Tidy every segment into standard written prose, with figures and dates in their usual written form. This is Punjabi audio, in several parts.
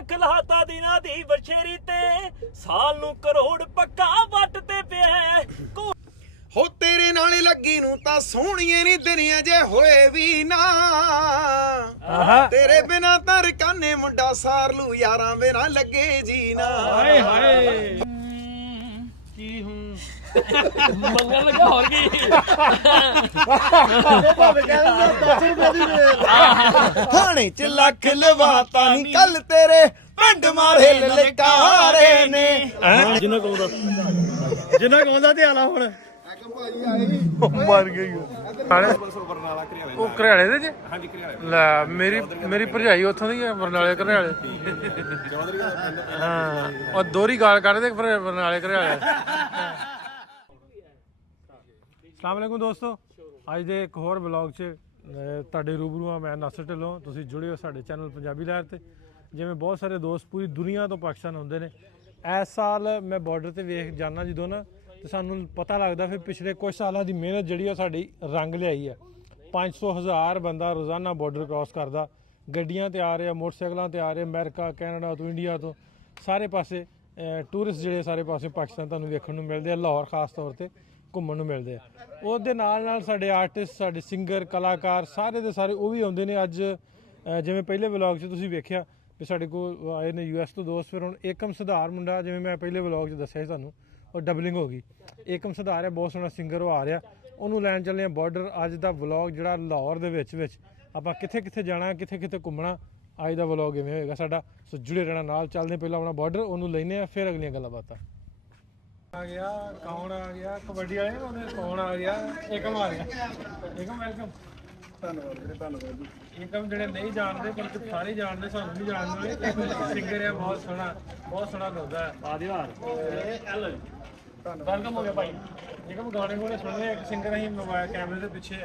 ਲੱਖ ਲਾਤਾ ਦਿਨਾਂ ਦੀ ਬਸ਼ੇਰੀ ਤੇ ਸਾਲ ਨੂੰ ਕਰੋੜ ਪੱਕਾ ਵੱਟ ਤੇ ਪਿਆ ਹੋ ਤੇਰੇ ਨਾਲ ਲੱਗੀ ਨੂੰ ਤਾਂ ਸੋਹਣੀਏ ਨੀ ਦੁਨੀਆ ਜੇ ਹੋਏ ਵੀ ਨਾ ਤੇਰੇ ਬਿਨਾ ਤਾਂ ਰਕਾਨੇ ਮੁੰਡਾ ਸਾਰ ਲੂ ਯਾਰਾਂ ਬਿਨਾ ਲੱਗੇ ਜੀ ਨਾ ਹਾਏ ਹਾਏ ਕੀ ਹੂੰ ਮੰਗਣ ਲੱਗਾ ਹੋਰ ਕੀ ਥਾਣੇ ਚ ਲੱਖ ਲਵਾਤਾ ਨੀ ਕੱਲ ਤੇਰੇ ਪਿੰਡ ਮਾਰੇ ਲਲਕਾਰੇ ਨੇ ਜਿੰਨਾ ਕਹਉਂਦਾ ਤੇ ਆਲਾ ਹੁਣ ਮਰ ਗਈ ਉਹ ਘਰਿਆਲੇ ਦੇ ਜੇ ਹਾਂਜੀ ਘਰਿਆਲੇ ਲੈ ਮੇਰੀ ਭਰਜਾਈ ਉੱਥੋਂ ਦੀ ਹੈ ਬਰਨਾਲੇ ਘਰਿਆਲੇ ਹਾਂ ਉਹ ਦੋਹਰੀ ਗਾਲ ਕੱਢਦੇ ਫਿਰ ਬਰਨਾਲੇ ਘਰਿਆਲੇ ਅਸਲਾਮ ਵਾਲੇਕੁਮ ਦੋਸਤੋ ਅੱਜ ਦੇ ਇੱਕ ਹੋਰ ਵਲੌਗ 'ਚ ਤੁਹਾਡੇ ਰੂਬਰੂ ਆ ਮੈਂ ਨਾਸਰ ਢਿੱਲੋਂ ਤੁਸੀਂ ਜੁੜੇ ਹੋ ਸਾਡੇ ਚੈਨਲ ਪੰਜਾਬੀ ਲਹਿਰ ਤੇ ਜਿਵੇਂ ਬਹੁਤ ਸਾਰੇ ਦੋਸਤ ਪੂਰੀ ਦੁਨੀਆ ਤੋਂ ਪਾਕਿਸਤਾਨ ਆਉਂਦੇ ਨੇ ਇਸ ਸਾਲ ਮੈਂ ਬਾਰਡਰ ਤੇ ਵੇਖ ਜਾਣਾ ਜਦੋਂ ਨਾ ਤੇ ਸਾਨੂੰ ਪਤਾ ਲੱਗਦਾ ਫਿਰ ਪਿਛਲੇ ਕੁਝ ਸਾਲਾਂ ਦੀ ਮਿਹਨਤ ਜਿਹੜੀ ਆ ਸਾਡੀ ਰੰਗ ਲਿਆਈ ਹੈ 500,000 ਬੰਦਾ ਰੋਜ਼ਾਨਾ ਬਾਰਡਰ ਕ੍ਰਾਸ ਕਰਦਾ ਗੱਡੀਆਂ ਤੇ ਆ ਰਹੇ ਮੋਟਰਸਾਈਕਲਾਂ ਤੇ ਆ ਰਹੇ ਅਮਰੀਕਾ ਕੈਨੇਡਾ ਤੋਂ ਇੰਡੀਆ ਤੋਂ ਸਾਰੇ ਪਾਸੇ ਟੂਰਿਸਟ ਜਿਹੜੇ ਸਾਰੇ ਪਾਸੇ ਪਾਕਿਸਤਾਨ ਤੁਹਾਨੂੰ ਵੇਖਣ ਨੂੰ ਮਿਲਦੇ ਆ ਲਾਹੌਰ ਖਾਸ ਤੌਰ ਤੇ ਘੁੰਮਣ ਨੂੰ ਮਿਲਦੇ ਆ ਉਹਦੇ ਨਾਲ ਸਾਡੇ ਆਰਟਿਸਟ ਸਾਡੇ ਸਿੰਗਰ ਕਲਾਕਾਰ ਸਾਰੇ ਦੇ ਸਾਰੇ ਉਹ ਵੀ ਆਉਂਦੇ ਨੇ ਅੱਜ ਜਿਵੇਂ ਪਹਿਲੇ ਵਲੌਗ 'ਚ ਤੁਸੀਂ ਵੇਖਿਆ ਵੀ ਸਾਡੇ ਕੋਲ ਆਏ ਨੇ US ਤੋਂ ਦੋਸਤ ਫਿਰ ਹੁਣ ਏਕਮ ਸੁਧਾਰ ਮੁੰਡਾ ਜਿਵੇਂ ਮੈਂ ਪਹਿਲੇ ਵਲੌਗ 'ਚ ਦੱਸਿਆ ਸੀ ਤੁਹਾਨੂੰ ਉਹ ਡਬਲਿੰਗ ਹੋ ਗਈ ਏਕਮ ਸੁਧਾਰ ਹੈ ਬਹੁਤ ਸੋਹਣਾ ਸਿੰਗਰ ਉਹ ਆ ਰਿਹਾ ਉਹਨੂੰ ਲੈਣ ਚੱਲੇ ਆ ਬਾਰਡਰ ਅੱਜ ਦਾ ਵਲੌਗ ਜਿਹੜਾ ਲਾਹੌਰ ਦੇ ਵਿੱਚ ਆਪਾਂ ਕਿੱਥੇ ਜਾਣਾ ਕਿੱਥੇ ਘੁੰਮਣਾ ਅੱਜ ਦਾ ਵਲੌਗ ਇਵੇਂ ਹੋਏਗਾ ਸਾਡਾ ਸੋ ਜੁੜੇ ਰਹਿਣਾ ਨਾਲ ਚੱਲਦੇ ਪਹਿਲਾਂ ਆਪਣਾ ਬਾਰਡਰ ਉਹਨੂੰ ਲੈਨੇ ਆ ਫਿਰ ਅਗਲੀਆਂ ਗੱਲਾਂ ਬਾਤਾਂ ਆ ਗਿਆ ਕੌਣ ਆ ਗਿਆ ਕਬੱਡੀ ਵਾਲੇ ਉਹਨੇ ਕੌਣ ਆ ਗਿਆ ਏਕਮ ਆ ਗਿਆ ਏਕਮ ਵੈਲਕਮ ਧੰਨਵਾਦ ਜੀ ਏਕਮ ਜਿਹੜੇ ਨਹੀਂ ਜਾਣਦੇ ਪਰ ਸਾਰੇ ਜਾਣਦੇ ਸਾਨੂੰ ਵੀ ਜਾਣਦੇ ਸਿੰਗਰ ਹੈ ਬਹੁਤ ਸੋਹਣਾ ਗਾਉਂਦਾ ਹੈ ਆਦੀਵਾਰ ਵੈਲਕਮ ਹੋ ਗਿਆ ਭਾਈ ਏਕਮ ਗਾਣੇ ਗੋਣੇ ਸੁਣਨੇ ਇੱਕ ਸਿੰਗਰ ਅਸੀਂ ਮੋਬਾਈਲ ਕੈਮਰੇ ਦੇ ਪਿੱਛੇ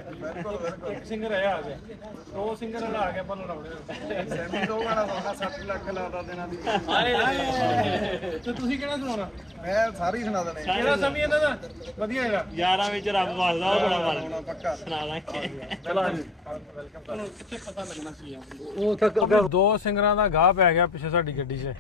ਇੱਕ ਸਿੰਗਰ ਆਇਆ ਆ ਗਿਆ ਦੋ ਸਿੰਗਰ ਆ ਗਿਆ ਪਰ ਲਾਉਣੇ ਸੈਮੀ ਦੋ ਗਾਣਾ ਸੁਣਨਾ 60 ਲੱਖ ਲਾਦਾ ਦੇਣਾ ਦੀ ਤੇ ਤੁਸੀਂ ਕਿਹੜਾ ਸੁਣਾਉਣਾ ਮੈਂ ਸਾਰੇ ਹੀ ਸੁਣਾ ਦਨੇ ਕਿਹੜਾ ਸਮੀ ਇਹਨਾਂ ਦਾ ਵਧੀਆ ਹੈਗਾ ਯਾਰਾਂ ਵਿੱਚ ਰੱਬ ਵਸਦਾ ਉਹ ਬੜਾ ਮਾਰ ਪੱਕਾ ਸੁਣਾ ਲਾਂਗੇ ਚਲੋ ਜੀ ਤੁਹਾਨੂੰ ਕਿੱਥੇ ਪਤਾ ਲੱਗਣਾ ਸੀ ਉਹ ਤੱਕ ਦੋ ਸਿੰਗਰਾਂ ਦਾ ਗਾਹ ਪੈ ਗਿਆ ਪਿੱਛੇ ਸਾਡੀ ਗੱਡੀ 'ਚ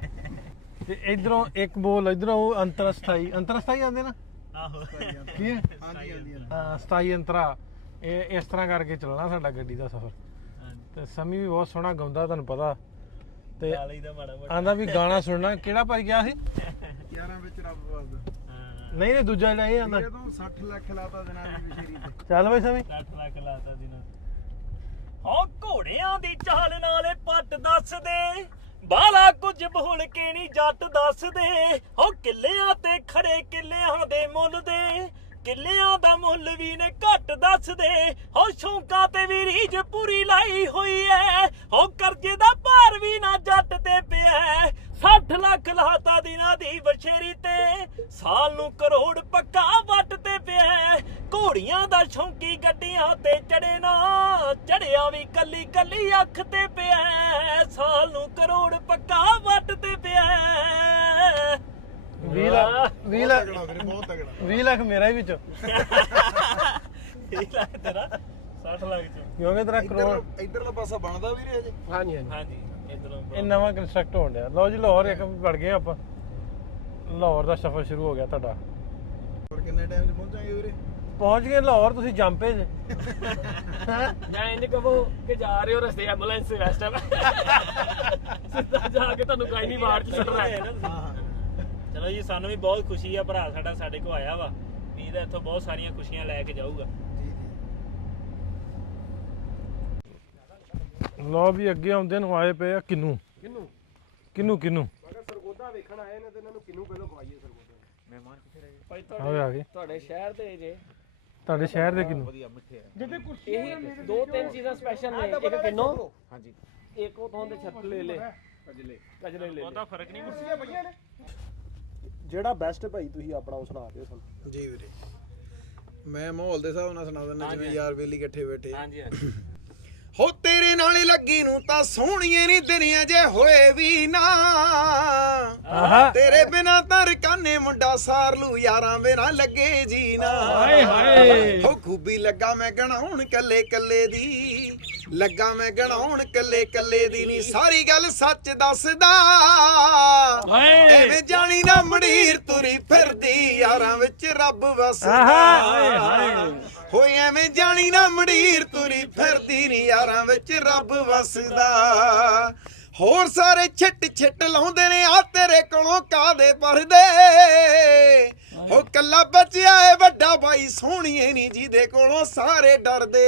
ਤੇ ਇਧਰੋਂ ਇੱਕ ਬੋਲ ਇਧਰੋਂ ਉਹ ਅੰਤਰਸਥਾਈ ਆਉਂਦੇ ਨਾ ਆਹੋ ਕੀ ਹੈ ਹਾਂਜੀ ਹਾਂ ਸਥਾਈ ਅੰਤਰਾ ਇਹ ਇਸ ਤਰ੍ਹਾਂ ਕਰਕੇ ਚੱਲਣਾ ਸਾਡਾ ਗੱਡੀ ਦਾ ਸਫ਼ਰ ਤੇ ਸਮੀ ਵੀ ਬਹੁਤ ਸੋਹਣਾ ਗਾਉਂਦਾ ਤੁਹਾਨੂੰ ਪਤਾ ਤੇ ਆਂਦਾ ਵੀ ਗਾਣਾ ਸੁਣਨਾ ਕਿਹੜਾ ਭਾਈ ਗਿਆ ਸੀ ਯਾਰਾਂ ਵਿੱਚ ਰੱਬ ਵਸਦਾ ਨਹੀਂ ਦੂਜਾ ਜਿਹੜਾ ਇਹ ਆਂਦਾ ਇਹ ਤੋਂ 60 ਲੱਖ ਲਾਤਾ ਦੇਣਾ ਦੀ ਬਸ਼ੇਰੀ ਤੇ ਚੱਲ ਬਈ ਸਮੀ 60 ਲੱਖ ਲਾਤਾ ਦਿਨਾਂ ਹੋ ਘੋੜਿਆਂ ਦੀ ਚਾਲ ਨਾਲੇ ਪੱਟ ਦੱਸ ਦੇ ਬਾਲਾ ਕੁਝ ਭੁੱਲ ਕੇ ਨਹੀਂ ਜੱਟ ਦੱਸਦੇ ਹੋ ਕਿੱਲਿਆਂ ਤੇ ਖੜੇ ਕਿੱਲਿਆਂ ਦੇ ਮੁੱਲ ਦੇ ਕਿੱਲਿਆਂ ਦਾ ਮੁੱਲ ਵੀ ਨੇ ਘੱਟ ਦੱਸਦੇ ਹੋ ਸ਼ੌਂਕਾਂ ਤੇ ਵੀ ਰੀਝ ਪੂਰੀ ਲਾਈ ਹੋਈ ਐ ਹੋ ਕਰਜ਼ੇ ਦਾ ਭਾਰ ਵੀ ਨਾ ਜੱਟ ਤੇ ਪਿਆ 60 ਲੱਖ ਲਾਤਾ ਦਿਨਾਂ ਦੀ ਬਸ਼ੇਰੀ ਤੇ ਸਾਲ ਨੂੰ ਕਰੋੜ ਪੱਕਾ ਵੱਟ ਤੇ ਪਿਆ ਘੋੜੀਆਂ ਦਾ ਸ਼ੌਂਕੀ ਗੱਡੀਆਂ ਤੇ ਚੜੇ ਨਾ ਚੜਿਆ ਵੀ ਕੱਲੀ ਅੱਖ ਤੇ ਪਿਆ ਸਾਲ ਨੂੰ ਕਰੋੜ ਪੱਕਾ ਵੱਟ ਤੇ ਪਿਆ 20 ਲੱਖ ਬਹੁਤ ਤਗੜਾ 20 ਲੱਖ ਮੇਰਾ ਹੀ ਵਿੱਚ ਇਹ ਲੱਖ ਤੇਰਾ 60 ਲੱਖ ਚ ਕਿਉਂਕਿ ਤੇਰਾ ਕਰੋੜ ਇਧਰਲਾ ਪਾਸਾ ਬਣਦਾ ਵੀ ਰਿਹਾ ਜੇ ਹਾਂਜੀ ਹਾਂਜੀ ਇਧਰੋਂ ਇਹ ਨਵਾਂ ਕੰਸਟਰਕਟ ਹੋਣ ਡਿਆ ਲਓ ਜੀ ਲਾਹੌਰ ਇੱਕ ਵੜ ਗਏ ਆਪਾਂ ਲਾਹੌਰ ਦਾ ਸਫ਼ਰ ਸ਼ੁਰੂ ਹੋ ਗਿਆ ਤੁਹਾਡਾ ਹੋਰ ਕਿੰਨੇ ਟਾਈਮ 'ਚ ਪਹੁੰਚਾਂਗੇ ਵੀਰੇ ਪਹੁੰਚ ਗਏ ਲਾਹੌਰ ਤੁਸੀਂ ਜੰਪੇ ਜੇ ਜਾਂ ਇੰਜ ਕਹੋ ਕਿ ਜਾ ਰਹੇ ਹੋ ਰਸਤੇ ਐਂਬੂਲੈਂਸ ਵੈਸਟ ਸਿੱਧਾ ਜਾ ਕੇ ਤੁਹਾਨੂੰ ਕਾਈ ਨਹੀਂ ਬਾੜ ਚ ਸੁੱਟਣਾ ਚਲੋ ਜੀ ਸਾਨੂੰ ਵੀ ਬਹੁਤ ਖੁਸ਼ੀ ਆ ਭਰਾ ਸਾਡਾ ਸਾਡੇ ਕੋਲ ਆਇਆ ਵਾ ਵੀ ਇਹਦਾ ਇੱਥੋਂ ਬਹੁਤ ਸਾਰੀਆਂ ਖੁਸ਼ੀਆਂ ਲੈ ਕੇ ਜਾਊਗਾ ਲੋ ਵੀ ਅੱਗੇ ਆਉਂਦੇ ਨੂੰ ਆਏ ਪਏ ਆ ਕਿੰਨੂ ਸਰਗੋਦਾ ਵੇਖਣ ਆਏ ਨੇ ਤੇ ਇਹਨਾਂ ਨੂੰ ਕਿੰਨੂ ਪਹਿਲਾਂ ਖਵਾਈਏ ਸਰਗੋਦਾ ਮਹਿਮਾਨ ਕਿੱਥੇ ਰਹੇ ਭਾਈ ਆ ਗਏ ਤੁਹਾਡੇ ਸ਼ਹਿਰ ਦੇ ਜੇ ਤੁਹਾਡੇ ਸ਼ਹਿਰ ਦੇ ਕਿੰਨੂ ਵਧੀਆ ਮਿੱਠੇ ਆ ਇਹ ਦੋ ਤਿੰਨ ਚੀਜ਼ਾਂ ਸਪੈਸ਼ਲ ਨੇ ਇੱਕ ਕਿੰਨੋ ਹਾਂਜੀ ਇੱਕ ਉਹ ਤੋਂ ਦੇ ਛੱਤ ਲੈ ਲੈ ਕਜਲੇ ਲੈ ਉਹਦਾ ਫਰਕ ਨਹੀਂ ਕੁਰਸੀਆਂ ਪਈਆਂ ਨੇ ਜਿਹੜਾ ਬੈਸਟ ਭਾਈ ਤੁਸੀਂ ਆਪਣਾ ਉਹ ਸੁਣਾ ਦਿਓ ਸਾਨੂੰ ਜੀ ਵੀਰੇ ਮੈਂ ਮਾਹੌਲ ਦੇ ਹਿਸਾਬ ਨਾਲ ਸੁਣਾ ਦਿੰਦਾ ਜਿਵੇਂ ਯਾਰ ਵੇਲੀ ਇਕੱਠੇ ਬੈਠੇ ਹਾਂਜੀ ਹੋ ਤੇਰੇ ਨਾਲ ਲੱਗੀ ਨੂੰ ਤਾਂ ਸੋਹਣੀਏ ਨੀ ਦੁਨੀਆ ਜੇ ਹੋਏ ਵੀ ਨਾ ਤੇਰੇ ਬਿਨਾ ਤਾਂ ਰਕਾਨੇ ਮੁੰਡਾ ਸਾਰ ਲੂ ਯਾਰਾਂ ਬਿਨਾ ਲੱਗੇ ਜੀ ਨਾ ਹਾਏ ਹਾਏ ਹੋ ਖੂਬੀ ਲੱਗਾ ਮੈਂ ਗਣਾਉਣ ਕੱਲੇ ਕੱਲੇ ਦੀ ਲੱਗਾ ਮੈਂ ਗਣਾਉਣ ਕੱਲੇ ਕੱਲੇ ਦੀ ਨਹੀਂ ਸਾਰੀ ਗੱਲ ਸੱਚ ਦੱਸਦਾ ਐਵੇਂ ਜਾਣੀ ਨਾ ਮੰਡੀਰ ਤੁਰੀ ਫਿਰਦੀ ਯਾਰਾਂ ਵਿੱਚ ਰੱਬ ਵਸਦਾ ਹੋਏ ਐਵੇਂ ਜਾਣੀ ਨਾ ਮੰਡੀਰ ਤੁਰੀ ਫਿਰਦੀ ਨੀ ਯਾਰਾਂ ਵਿੱਚ ਰੱਬ ਵਸਦਾ ਹੋਰ ਸਾਰੇ ਛਿੱਟ ਛਿੱਟ ਲਾਉਂਦੇ ਨੇ ਆ ਤੇਰੇ ਕੋਲੋਂ ਕਾਦੇ ਪਰਦੇ ਹੋ ਕੱਲਾ ਬਚਿਆ ਏ ਵੱਡਾ ਭਾਈ ਸੋਹਣੀਏ ਨੀ ਜਿਹਦੇ ਕੋਲੋਂ ਸਾਰੇ ਡਰਦੇ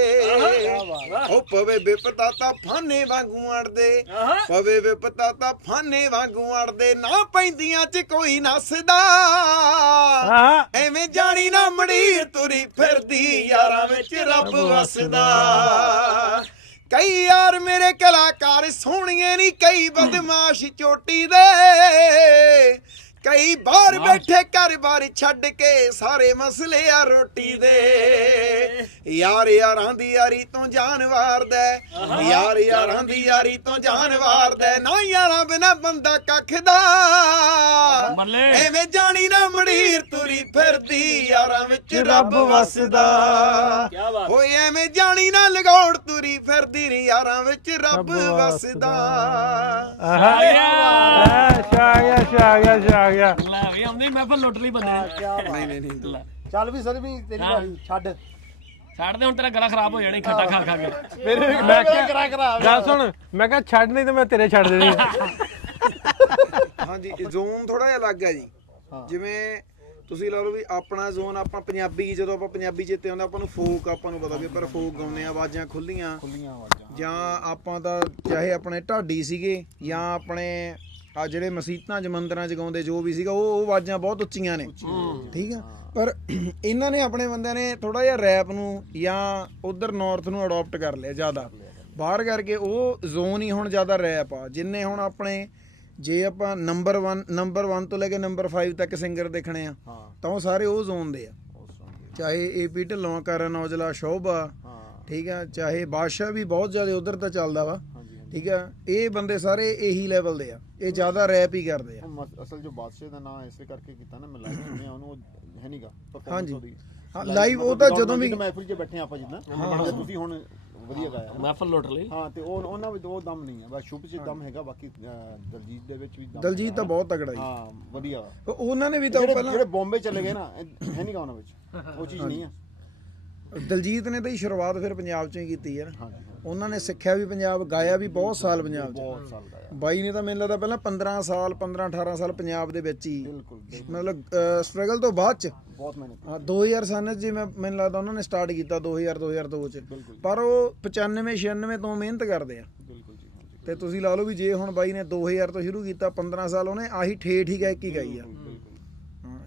ਹੋ ਪਵੇ ਬਿਪਤਾ ਤਾਂ ਫਾਨੇ ਵਾਂਗੂ ਅੜਦੇ ਪਵੇ ਬਿਪਤਾ ਤਾਂ ਫਾਨੇ ਵਾਂਗੂ ਅੜਦੇ ਨਾ ਪੈਂਦੀਆਂ ਚ ਕੋਈ ਨੱਸਦਾ ਐਵੇਂ ਜਾਣੀ ਨਾ ਮੰਡੀਰ ਤੁਰੀ ਫਿਰਦੀ ਯਾਰਾਂ ਵਿੱਚ ਰੱਬ ਵਸਦਾ ਕਈ ਯਾਰ ਮੇਰੇ ਕਲਾਕਾਰ ਸੋਹਣੀਏ ਨੀ ਕਈ ਬਦਮਾਸ਼ ਚੋਟੀ ਦੇ ਕਈ ਬਾਹਰ ਬੈਠੇ ਘਰ-ਬਾਰ ਛੱਡ ਕੇ ਸਾਰੇ ਮਸਲੇ ਆ ਰੋਟੀ ਦੇ ਯਾਰ ਯਾਰਾਂ ਦੀ ਯਾਰੀ ਤੋਂ ਜਾਨ ਵਾਰਦਾ ਯਾਰ ਯਾਰਾਂ ਦੀ ਯਾਰੀ ਤੋਂ ਜਾਨ ਵਾਰਦਾ ਨਾ ਯਾਰਾਂ ਬਿਨਾ ਬੰਦਾ ਕੱਖ ਦਾ ਐਵੇਂ ਜਾਣੀ ਨਾ ਮੰਡੀਰ ਤੁਰੀ ਫਿਰਦੀ ਯਾਰਾਂ ਵਿੱਚ ਰੱਬ ਵਸਦਾ ਹੋਏ ਐਵੇਂ ਜਾਣੀ ਨਾ ਲਗੌੜ ਤੁਰੀ ਫਿਰਦੀ ਨੀ ਯਾਰਾਂ ਵਿੱਚ ਰੱਬ ਵਸਦਾ ਲੈ ਵੀ ਆਉਂਦੀ ਮਹਿਫਲ ਲੁੱਟ ਲਈ ਬੰਦੇ ਨਹੀਂ ਚੱਲ ਵੀ ਸਰ ਵੀ ਤੇਰੀ ਵਾਰੀ ਛੱਡ ਛੱਡ ਦੇ ਹੁਣ ਤੇਰਾ ਗਲਾ ਖਰਾਬ ਹੋ ਜਾਣਾ ਖੱਟਾ ਖਾ ਖਾ ਕੇ ਮੇਰੇ ਮੈਂ ਕਿਹਾ ਗੱਲ ਸੁਣ ਮੈਂ ਕਿਹਾ ਛੱਡ ਨਹੀਂ ਤੇ ਮੈਂ ਤੇਰੇ ਛੱਡ ਦੇਣੀ ਹਾਂਜੀ ਜ਼ੋਨ ਥੋੜਾ ਜਿਹਾ ਅਲੱਗ ਹੈ ਜੀ ਜਿਵੇਂ ਤੁਸੀਂ ਲਾ ਲਓ ਵੀ ਆਪਣਾ ਜ਼ੋਨ ਆਪਾਂ ਪੰਜਾਬੀ ਜਦੋਂ ਆਪਾਂ ਪੰਜਾਬੀ ਚੇਤੇ ਆਉਂਦਾ ਆਪਾਂ ਨੂੰ ਫੋਕ ਆਪਾਂ ਨੂੰ ਪਤਾ ਵੀ ਪਰ ਫੋਕ ਗਾਉਂਦੇ ਆ ਆਵਾਜ਼ਾਂ ਖੁੱਲੀਆਂ ਜਾਂ ਆਪਾਂ ਤਾਂ ਚਾਹੇ ਆਪਣੇ ਢਾਡੀ ਸੀਗੇ ਜਾਂ ਆਪਣੇ ਆ ਜਿਹੜੇ ਮਸੀਤਾਂ 'ਚ ਮੰਦਰਾਂ 'ਚ ਗਾਉਂਦੇ ਜੋ ਵੀ ਸੀਗਾ ਉਹ ਆਵਾਜ਼ਾਂ ਬਹੁਤ ਉੱਚੀਆਂ ਨੇ ਠੀਕ ਆ ਪਰ ਇਹਨਾਂ ਨੇ ਆਪਣੇ ਬੰਦਿਆਂ ਨੇ ਥੋੜਾ ਜਿਹਾ ਰੈਪ ਨੂੰ ਜਾਂ ਉਧਰ ਨਾਰਥ ਨੂੰ ਅਡਾਪਟ ਕਰ ਲਿਆ ਜ਼ਿਆਦਾ ਬਾਹਰ ਕਰਕੇ ਉਹ ਜ਼ੋਨ ਹੀ ਹੁਣ ਜ਼ਿਆਦਾ ਰੈਪ ਆ ਜਿੰਨੇ ਹੁਣ ਆਪਣੇ ਜੇ ਆਪਾਂ ਨੰਬਰ 1 ਤੋਂ ਲੈ ਕੇ ਨੰਬਰ 5 ਤੱਕ ਸਿੰਗਰ ਦੇਖਣੇ ਆ ਤਾਂ ਉਹ ਸਾਰੇ ਉਹ ਜ਼ੋਨ ਦੇ ਆ ਚਾਹੇ ਏਪੀ ਢਿੱਲੋਂ ਕਰਨ ਔਜਲਾ ਸ਼ੋਭਾ ਠੀਕ ਆ ਚਾਹੇ ਬਾਦਸ਼ਾਹ ਵੀ ਬਹੁਤ ਜ਼ਿਆਦਾ ਉਧਰ ਤਾਂ ਚੱਲਦਾ ਵਾ ਠੀਕ ਆ ਇਹ ਬੰਦੇ ਸਾਰੇ ਇਹੀ ਲੈਵਲ ਦੇ ਆ ਇਹ ਜ਼ਿਆਦਾ ਰੈਪ ਹੀ ਕਰਦੇ ਆ ਅਸਲ ਜੋ ਬਾਦਸ਼ਾਹ ਦਾ ਨਾਮ ਇਸੇ ਕਰਕੇ ਕੀਤਾ ਨਾ ਮੈਂ ਲਾਈਵ ਸੁਣਿਆ ਉਹਨੂੰ ਹੈ ਨਹੀਂਗਾ ਹਾਂਜੀ ਹਾਂ ਲਾਈਵ ਉਹ ਤਾਂ ਜਦੋਂ ਵੀ ਮਹਿਫਿਲ 'ਚ ਬੈਠੇ ਆਪਾਂ ਜਿੱਦਾਂ ਤੁਸੀਂ ਹੁਣ ਵਧੀਆ ਗਾਇਆ ਮਹਿਫਲ ਲੁੱਟ ਲਈ ਹਾਂ ਤੇ ਉਹਨਾਂ ਵਿੱਚ ਉਹ ਦਮ ਨਹੀਂ ਹੈ ਬਸ ਸ਼ੁਭ 'ਚ ਦਮ ਹੈਗਾ ਬਾਕੀ ਦਲਜੀਤ ਦੇ ਵਿੱਚ ਵੀ ਦਮ ਦਲਜੀਤ ਤਾਂ ਬਹੁਤ ਤਗੜਾ ਜੀ ਹਾਂ ਵਧੀਆ ਉਹਨਾਂ ਨੇ ਵੀ ਤਾਂ ਪਹਿਲਾਂ ਜਿਹੜੇ ਬੰਬੇ ਚਲੇ ਗਏ ਨਾ ਹੈ ਨਹੀਂਗਾ ਉਹਨਾਂ ਵਿੱਚ ਉਹ ਚੀਜ਼ ਨਹੀਂ ਹੈ ਦਲਜੀਤ ਨੇ ਤਾਂ ਹੀ ਸ਼ੁਰੂਆਤ ਫਿਰ ਪੰਜਾਬ 'ਚੋਂ ਹੀ ਕੀਤੀ ਹੈ ਨਾ ਉਹਨਾਂ ਨੇ ਸਿੱਖਿਆ ਵੀ ਪੰਜਾਬ ਗਾਇਆ ਵੀ ਬਹੁਤ ਸਾਲ ਪੰਜਾਬ 'ਚ ਬਹੁਤ ਸਾਲ ਗਾਇਆ ਬਾਈ ਨੇ ਤਾਂ ਮੈਨੂੰ ਲੱਗਦਾ ਪਹਿਲਾਂ 15-18 ਸਾਲ ਪੰਜਾਬ ਦੇ ਵਿੱਚ ਹੀ ਮਤਲਬ ਸਟਰਗਲ ਤੋਂ ਬਾਅਦ 'ਚ ਬਹੁਤ ਮਿਹਨਤ ਹਾਂ 2000 ਸਨ 'ਚ ਜਿਵੇਂ ਮੈਨੂੰ ਲੱਗਦਾ ਉਹਨਾਂ ਨੇ ਸਟਾਰਟ ਕੀਤਾ 2002 'ਚ ਪਰ ਉਹ 95-96 ਤੋਂ ਮਿਹਨਤ ਕਰਦੇ ਆ ਤੇ ਤੁਸੀਂ ਲਾ ਲਓ ਵੀ ਜੇ ਹੁਣ ਬਾਈ ਨੇ 2000 ਤੋਂ ਸ਼ੁਰੂ ਕੀਤਾ 15 ਸਾਲ ਉਹਨੇ ਆਹੀ ਠੇਠ ਹੀ ਗਾਇਕੀ ਗਾਈ ਆ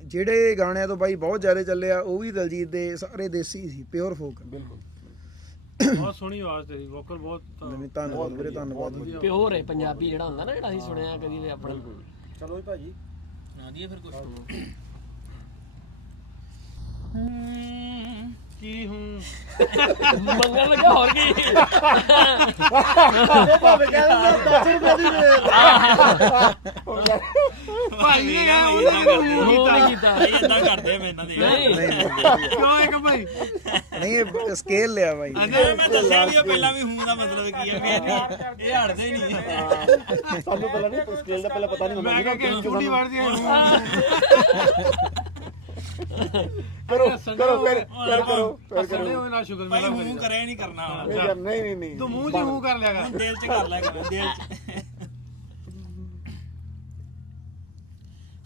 ਜਿਹੜੇ ਗਾਣਿਆਂ ਤੋਂ ਬਾਈ ਬਹੁਤ ਜ਼ਿਆਦਾ ਚੱਲੇ ਆ ਉਹ ਵੀ ਦਲਜੀਤ ਦੇ ਸਾਰੇ ਦੇਸੀ ਸੀ ਪਿਓਰ ਫੋਕ ਬਹੁਤ ਸੋਹਣੀ ਆਵਾਜ਼ ਤੇਰੀ ਵੋਕਲ ਬਹੁਤ ਧੰਨਵਾਦ ਵੀਰੇ ਧੰਨਵਾਦ ਪਿਓਰ ਹੈ ਪੰਜਾਬੀ ਜਿਹੜਾ ਹੁੰਦਾ ਨਾ ਜਿਹੜਾ ਅਸੀਂ ਸੁਣਿਆ ਕਦੀ ਵੀ ਆਪਣਾ ਚਲੋ ਜੀ ਭਾਜੀ ਸੁਣਾ ਦਈਏ ਫਿਰ ਕੁਝ ਕੀ ਹੂੰ ਮੰਗਣ ਲੱਗਾ ਹੋਰ ਕੀ ਭਾਵੇਂ ਕਹਿੰਦੇ 10 ਰੁਪਏ ਦੀ ਭਾਈ ਨੇ ਕਿਹਾ ਉਹਨੇ ਨਹੀਂ ਕੀਤਾ ਇਦਾਂ ਕਰਦੇ ਮੈਂ ਇਹਨਾਂ ਦੇ ਕਿਉਂ ਇੱਕ ਭਾਈ ਨਹੀਂ ਇਹ ਸਕੇਲ ਲਿਆ ਬਾਈ ਮੈਂ ਦੱਸਿਆ ਵੀ ਪਹਿਲਾਂ ਵੀ ਹੂੰ ਦਾ ਮਤਲਬ ਕੀ ਹੈ ਵੀ ਇਹ ਹਟਦੇ ਹੀ ਨਹੀਂ ਸਾਨੂੰ ਪਹਿਲਾਂ ਨਹੀਂ ਸਕੇਲ ਦਾ ਪਹਿਲਾਂ ਪਤਾ ਨਹੀਂ ਹੁੰਦਾ ਮੈਂ ਕਿਹਾ ਕਿ ਛੋਟੀ ਵੜਦੀ ਹੈ ਕਰੋ ਸੜੇ ਹੋਏ ਨਾਲ ਸ਼ੁਗਰ ਭਾਈ ਮੇਲਾ ਹੂੰ ਕਰਿਆ ਨਹੀਂ ਕਰਨਾ ਹੁਣ ਨਹੀਂ ਤੂੰ ਮੂੰਹ 'ਚ ਹੂੰ ਕਰ ਲਿਆ ਕਰ ਦਿਲ 'ਚ ਕਰ ਲੈ ਕਰ ਦਿਲ 'ਚ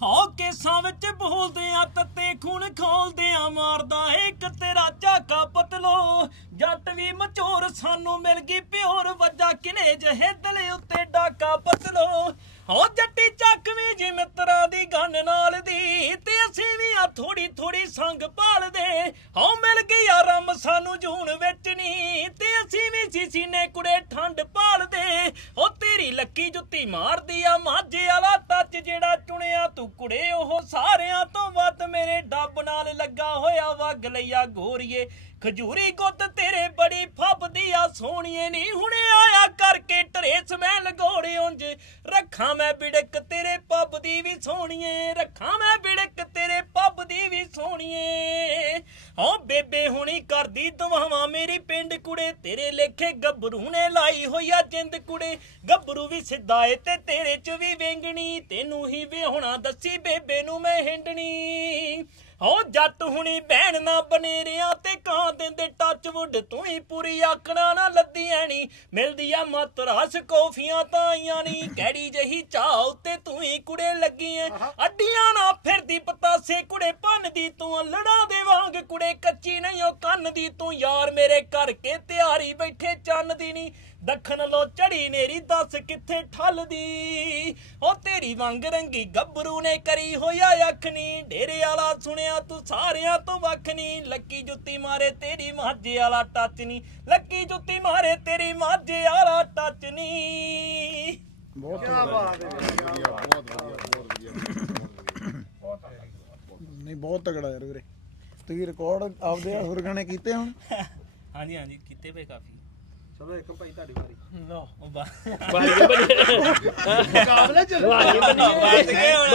ਹੋ ਕੇਸਾਂ ਵਿੱਚ ਬੋਲਦੇ ਆ ਤੱਤੇ ਖੂਨ ਖੋਲਦੇ ਆ ਮਾਰਦਾ ਇੱਕ ਤੇਰਾ ਝਾਕਾ ਪਤਲੋ ਜੱਟ ਵੀ ਮਚੋਰ ਸਾਨੂੰ ਮਿਲ ਗਈ ਪਿਓਰ ਵੱਜਾ ਕਿਨੇ ਜਿਹੇ ਦਿਲ ਉੱਤੇ ਡਾਕਾ ਪਤਲੋ ਹੋ ਜੱਟੀ ਚੱਕਵੀਂ ਜੀ ਮਿੱਤਰਾਂ ਦੀ ਗੰਨ ਨਾਲ ਦੀ ਤੇ ਅਸੀਂ ਵੀ ਆ ਥੋੜੀ ਥੋੜੀ ਸੰਗ ਭਾਲਦੇ ਹੋ ਮਿਲ ਗਈ ਆ ਰਮ ਸਾਨੂੰ ਜੂਨ ਵਿੱਚ ਨਹੀਂ ਤੇ ਅਸੀਂ ਵੀ ਸੀ ਸੀਨੇ ਕੁੜੇ ਠੰਡ ਭਾਲਦੇ ਹੋ ਤੇਰੀ ਲੱਕੀ ਜੁੱਤੀ ਮਾਰਦੀ ਆ ਮਾਝੇ ਵਾਲਾ ਟੱਚ ਜਿਹੜਾ ਚੁਣਿਆ ਤੂੰ ਕੁੜੇ ਉਹ ਸਾਰਿਆਂ ਤੋਂ ਵੱਧ ਮੇਰੇ ਡੱਬ ਨਾਲ ਲੱਗਾ ਹੋਇਆ ਵਗ ਲਈਆ ਗੋਰੀਏ ਖਜੂਰੀ ਗੁੱਤ ਤੇਰੇ ਬੜੀ ਫੱਬਦੀ ਆ ਸੋਹਣੀਏ ਨਹੀਂ ਹੁਣੇ ਆਇਆ ਕਰਕੇ ਟਰੇਸ ਮੈਂ ਲਗੋੜੇ ਉਂਝ ਰੱਖਾਂ ਮੈਂ ਬਿੜਕ ਤੇਰੇ ਪੱਬ ਦੀ ਵੀ ਸੋਹਣੀਏ, ਰੱਖਾਂ ਮੈਂ ਬਿੜਕ ਤੇਰੇ ਪੱਬ ਦੀ ਵੀ ਸੋਹਣੀਏ। ਹਾਂ ਬੇਬੇ ਹੁਣੀ ਕਰਦੀ ਦਵਾਵਾਂ ਮੇਰੀ ਪਿੰਡ ਕੁੜੇ, ਤੇਰੇ ਲੇਖੇ ਗੱਭਰੂ ਨੇ ਲਾਈ ਹੋਈ ਆ ਜਿੰਦ ਕੁੜੇ। ਗੱਭਰੂ ਵੀ ਸਿੱਧਾ ਏ ਤੇ ਤੇਰੇ ਚ ਵੀ ਵੇਂਗਣੀ, ਤੈਨੂੰ ਹੀ ਵਿਆਹੁਣਾ ਦੱਸੀ ਬੇਬੇ ਨੂੰ ਮੈਂ ਹਿੰਡਣੀ। ਹੋ ਜੱਟ ਹੁਣੀ ਭੈਣ ਨਾ ਬਨੇਰਿਆਂ ਤੇ ਕਾਂ ਦਿੰਦੇ ਟੱਚ ਵੁੱਡ, ਤੂੰ ਹੀ ਪੂਰੀ ਆਕਣਾ ਨਾ ਲੱਦੀ ਐਣੀ। ਮਿਲਦੀ ਆ ਮਤ ਰਸ ਕੌਫੀਆਂ ਤਾਂ ਆਈਆਂ ਨੀ, ਕਿਹੜੀ ਜਹੀ ਚਾਹ ਉੱਤੇ ਤੂੰ ਹੀ ਕੁੜੇ ਲੱਗੀ ਐ। ਅੱਡੀਆਂ ਨਾ ਫਿਰਦੀ ਪਤਾਸੇ ਕੁੜੇ ਭੰਨਦੀ ਤੂੰ, ਅਲੜਾਂ ਦੇ ਵਾਂਗ ਕੁੜੇ ਕੱਚੀ ਨਹੀਂ ਉਹ ਕੰਨ ਦੀ ਤੂੰ। ਯਾਰ ਮੇਰੇ ਕਰਕੇ ਤਿਆਰੀ ਬੈਠੇ ਚੰਨ ਦੀ ਨੀ, ਦੱਖਣ ਲੋ ਚੜੀ ਨੇਰੀ ਦੱਸ ਕਿੱਥੇ ਠੱਲਦੀ। ਉਹ ਤੇਰੀ ਵਾਂਗ ਰੰਗੀ ਗੱਭਰੂ ਨੇ ਕਰੀ ਹੋਇਆ ਅੱਖ ਨੀ, ਡੇਰੇ ਵਾਲਾ ਸੁਣਿਆ ਤੂੰ ਸਾਰਿਆਂ ਤੋਂ ਵੱਖ ਨੀ। ਲੱਕੀ ਜੁੱਤੀ ਮਾਰੇ ਤੇਰੀ ਮਾਝੇ ਵਾਲਾ ਟੱਚ ਨੀ, ਲੱਕੀ ਜੁੱਤੀ ਮਾਰੇ ਤੇਰੀ ਮਾਝੇ ਵਾਲਾ ਟੱਚ ਨੀ। ਬਹੁਤ ਨਹੀਂ ਬਹੁਤ ਤਗੜਾ ਯਾਰ ਵੀਰੇ। ਤੁਸੀਂ ਰਿਕਾਰਡ ਆਪਦੇ ਹੋਰ ਗਾਣੇ ਕੀਤੇ ਹੁਣ? ਹਾਂਜੀ ਹਾਂਜੀ ਕੀਤੇ ਪਏ ਕਾਫੀ। ਚਲੋ ਇੱਕ ਭਾਈ ਤੁਹਾਡੀ ਵਾਰੀ। ਲੋ ਉਹ ਮੁਕਾਬਲੇ ਚੱਲ ਬਸ ਗਏ ਹੁਣ।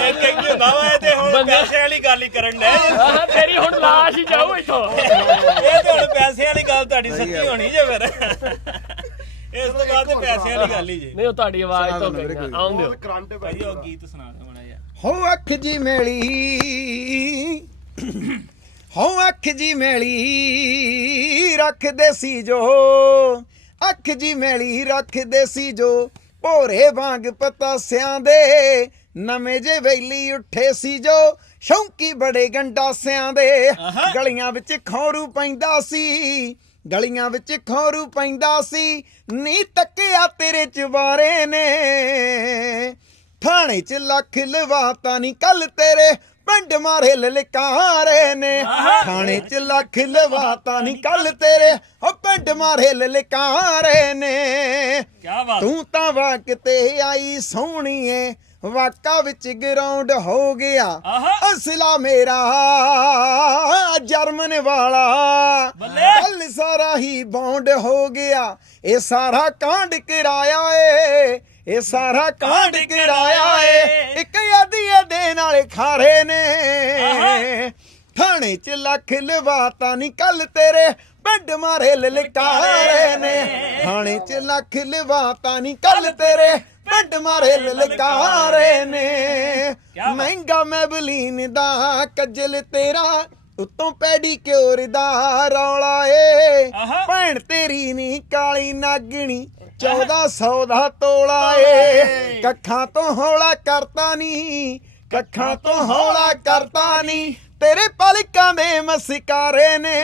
ਇੱਕ ਇੱਕ ਹੁੰਦਾ ਵਾ ਤੇ ਹੁਣ ਪੈਸੇ ਵਾਲੀ ਗੱਲ ਹੀ ਕਰਨ ਡਏ। ਤੇਰੀ ਹੁਣ ਲਾਸ਼ ਹੀ ਜਾਊ ਇੱਥੋਂ। ਇਹ ਤੇ ਹੁਣ ਪੈਸੇ ਵਾਲੀ ਗੱਲ ਤੁਹਾਡੀ ਸੱਚੀ ਹੋਣੀ ਜੇ ਫਿਰ। ਇਸ ਤੋਂ ਬਾਅਦ ਤੇ ਪੈਸੇ ਵਾਲੀ ਗੱਲ ਹੀ ਜੇ। ਨਹੀਂ ਉਹ ਤੁਹਾਡੀ ਆਵਾਜ਼ ਤੋਂ ਆਉਂਦੇ ਹੋ। ਕਰੰਟ ਭਾਈ ਉਹ ਗੀਤ ਸੁਣਾ ਦੇ ਮਾੜਾ ਜਿਹਾ। ਹੋ ਅੱਖ ਜੀ ਮੇਲੀ, ਹੋ ਅੱਖ ਜੀ ਮੇਲੀ ਰੱਖਦੇ ਸੀ ਜੋ, ਅੱਖ ਜੀ ਮੇਲੀ ਰੱਖਦੇ ਸੀ ਜੋ। ਭੋਰੇ ਵਾਂਗ ਪਤਾਸਿਆਂ ਦੇ ਨਵੇਂ ਜੇ ਵੇਲੀ ਉੱਠੇ ਸੀ ਜੋ। ਸ਼ੌਂਕੀ ਬੜੇ ਗੰਡਾਸਿਆਂ ਦੇ ਗਲੀਆਂ ਵਿੱਚ ਖੌਰੂ ਪੈਂਦਾ ਸੀ, ਗਲੀਆਂ ਵਿੱਚ ਖੌਰੂ ਪੈਂਦਾ ਸੀ। ਨੀ ਤੱਕਿਆ ਤੇਰੇ ਚਵਾਰੇ ਨੇ, ਥਾਣੇ 'ਚ ਲੱਖ ਲਵਾਤਾ ਨੀ ਕੱਲ ਤੇਰੇ ਪਿੰਡ ਮਾਰੇ ਲਲਕਾਰੇ ਨੇ। ਥਾਣੇ 'ਚ ਲੱਖ ਲਵਾਤਾ ਨੀ ਕੱਲ ਤੇਰੇ ਉਹ ਪਿੰਡ ਮਾਰੇ ਲਲਕਾਰੇ ਨੇ। ਕਿਆ ਬਾਤ। ਤੂੰ ਤਾਂ ਵਾਕ ਤੇ ਆਈ ਸੋਹਣੀਏ, ਵਾਕਾ ਵਿੱਚ ਗਰਾਊਂਡ ਹੋ ਗਿਆ। ਅਸਲਾ ਮੇਰਾ ਜਰਮਨ ਵਾਲਾ, ਕੱਲ ਸਾਰਾ ਹੀ ਬੌਂਡ ਹੋ ਗਿਆ। ਇਹ ਸਾਰਾ ਕਾਂਡ ਕਰਾਇਆ ਏ, ਇਹ ਸਾਰਾ ਕਾਂਡ ਕਰਾਇਆ ਏ ਇੱਕ ਯਾਦੀਏ ਦੇ ਨਾਲ ਖਾਰੇ ਨੇ। ਥਾਣੇ 'ਚ ਲੱਖ ਲਵਾਤਾ ਨੀ ਕੱਲ ਤੇਰੇ ਪਿੰਡ ਮਾਰੇ ਲਲਕਾਰੇ ਨੇ। ਥਾਣੇ 'ਚ ਲੱਖ ਲਵਾਤਾ ਨੀ ਕੱਲ ਤੇਰੇ ਪਿੰਡ ਮਾਰੇ ਲਲਕਾਰੇ ਨੇ। ਮਹਿੰਗਾ ਮੈਬਲੀਨ ਦਾ ਕੱਜਲ ਤੇਰਾ, ਉੱਤੋਂ ਪੈਡੀ ਕਿਉਰ ਦਾ ਰੌਲਾ ਏ। ਭੈਣ ਤੇਰੀ ਨੀ ਕਾਲੀ ਨਾਗਣੀ 1400 ਦਾ ਤੋਲਾ ਏ। ਕੱਖਾਂ ਤੋਂ ਹੌਲਾ ਕਰਤਾ ਨੀ, ਕੱਖਾਂ ਤੋਂ ਹੌਲਾ ਕਰਤਾ ਨੀ ਤੇਰੇ ਪਲਕਾਂ ਦੇ ਮਸਕਾਰੇ ਨੇ।